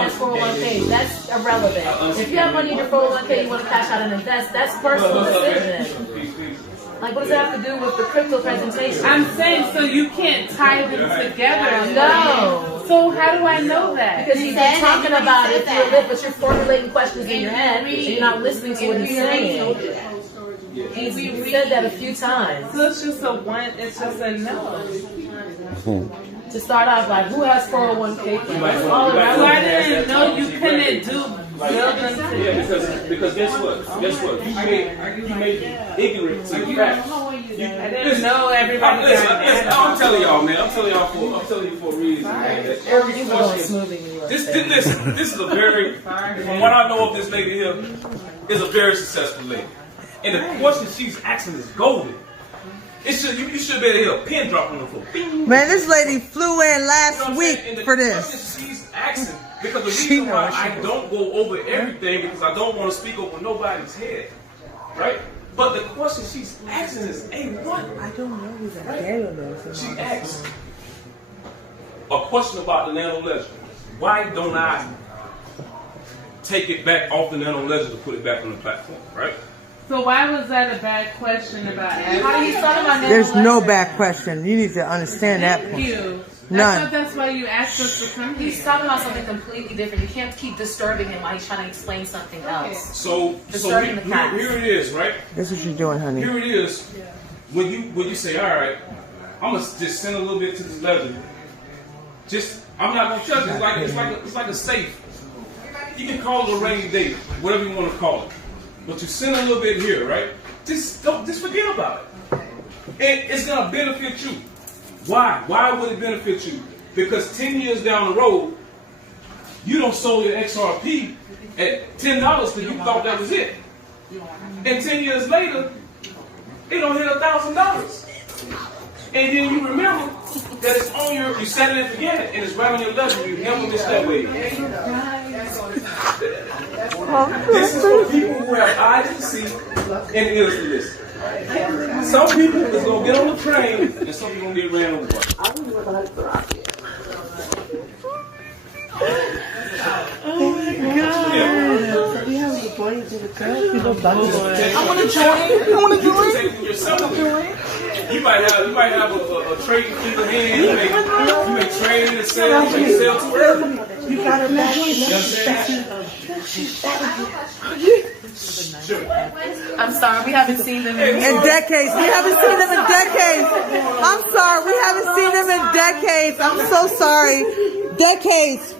has 401k? That's irrelevant. If you have money in your 401k, you want to cash out and invest, that's personal decision. Like, what does that have to do with the crypto presentation? I'm saying, so you can't tie them together. No. So how do I know that? Because he's been talking about it through a bit, but you're formulating questions in your head, and you're not listening to what he's saying. He's said that a few times. So it's just a one, it's just a no. To start off, like, who has 401k? That's all So irrelevant. I didn't know you couldn't do buildings. Yeah, because guess what? You may be ignorant to the fact. I didn't know everybody. Listen, I'm telling y'all, man. I'm telling you for a reason, man. That every question. This is a very, from what I know of this lady here, is a very successful lady. And the question she's asking is golden. You should be able to hear a pin drop on the floor. Man, this lady flew in last week for this. She's asking, because the reason why I don't go over everything, because I don't want to speak over nobody's head, right? But the question she's asking is, hey, what? I don't know who's a right? She asked a question about the nano ledger. Why don't I take it back off the nano ledger to put it back on the platform, right? So why was that a bad question about There's no bad question. You need to understand that point. Thank you. I None. thought that's why you asked us to come here. He's talking about something completely different. You can't keep disturbing him while he's trying to explain something else. So Disturbing the cat. here it is, right? This is what you're doing, honey. Here it is. When you say, all right, I'm gonna just send a little bit to this ledger. I'm not gonna touch it. It's like a safe. You can call it a rainy day, whatever you want to call it. But you send a little bit here, right? Just forget about it. And it's gonna benefit you. Why? Why would it benefit you? Because 10 years down the road, you don't sold your XRP at $10 because you thought that was it. And 10 years later, it don't hit $1,000. And then you remember that it's on you set it and forget it, and it's right on your ledger. You never miss that wave. This is for people who have eyes to see and ears to listen. Some people is going to get on the train, and some people going to get ran over. Oh my God. We have a boy to the girl. I want to join. You might have a trade in your hand. You may trade and sell. You may sell too early. You got her back. I'm sorry, we haven't seen them in decades. We haven't seen them in decades. I'm sorry, we haven't seen them in decades. I'm so sorry. Decades.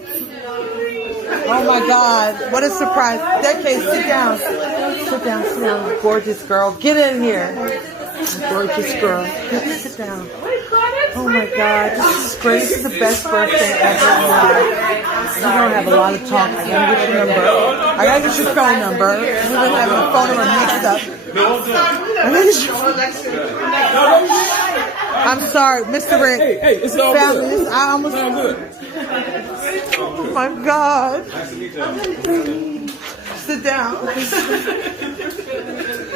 Oh my God, what a surprise. Decades, sit down. Sit down, sit down. Gorgeous girl. Get in here. Gorgeous girl. Sit down. Oh my God, this is great. This is the best birthday ever in my life. We don't have a lot of talk. I gotta get your number. I gotta get your phone number. We've been having the phone number mixed up. I'm sorry, Mr. Rick. Hey, it's all Family, good. I almost. It's all good. Oh my God. Sit down.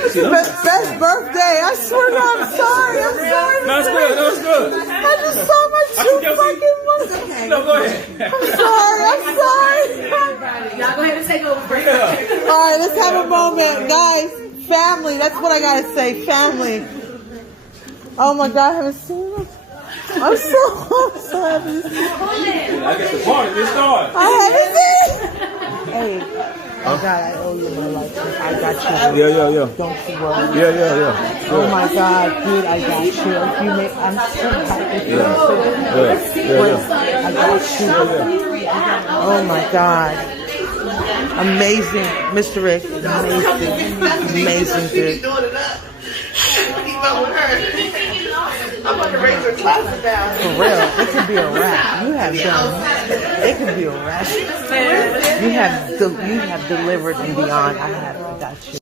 Best birthday. I swear to God, I'm sorry. I'm sorry. That's good. That's good. I just saw my two fucking months. No, go ahead. I'm sorry. Y'all go ahead and take over. All right, let's have a moment. Guys, family. That's what I got to say. Family. Oh my God, I haven't seen them. I'm so happy. I got the party. Let's start. I haven't seen. Hey. Oh God, I owe you my life. I got you. Yeah. Don't you worry. Yeah. Oh my God, dude, I got you. If you make, I'm so happy. Yeah. I got you. Oh my God. Amazing, Mr. Rick. Amazing, dude. I'm going to raise her classes down. For real, it could be a wrap. You have done. It could be a wrap. You have delivered and beyond. I got you.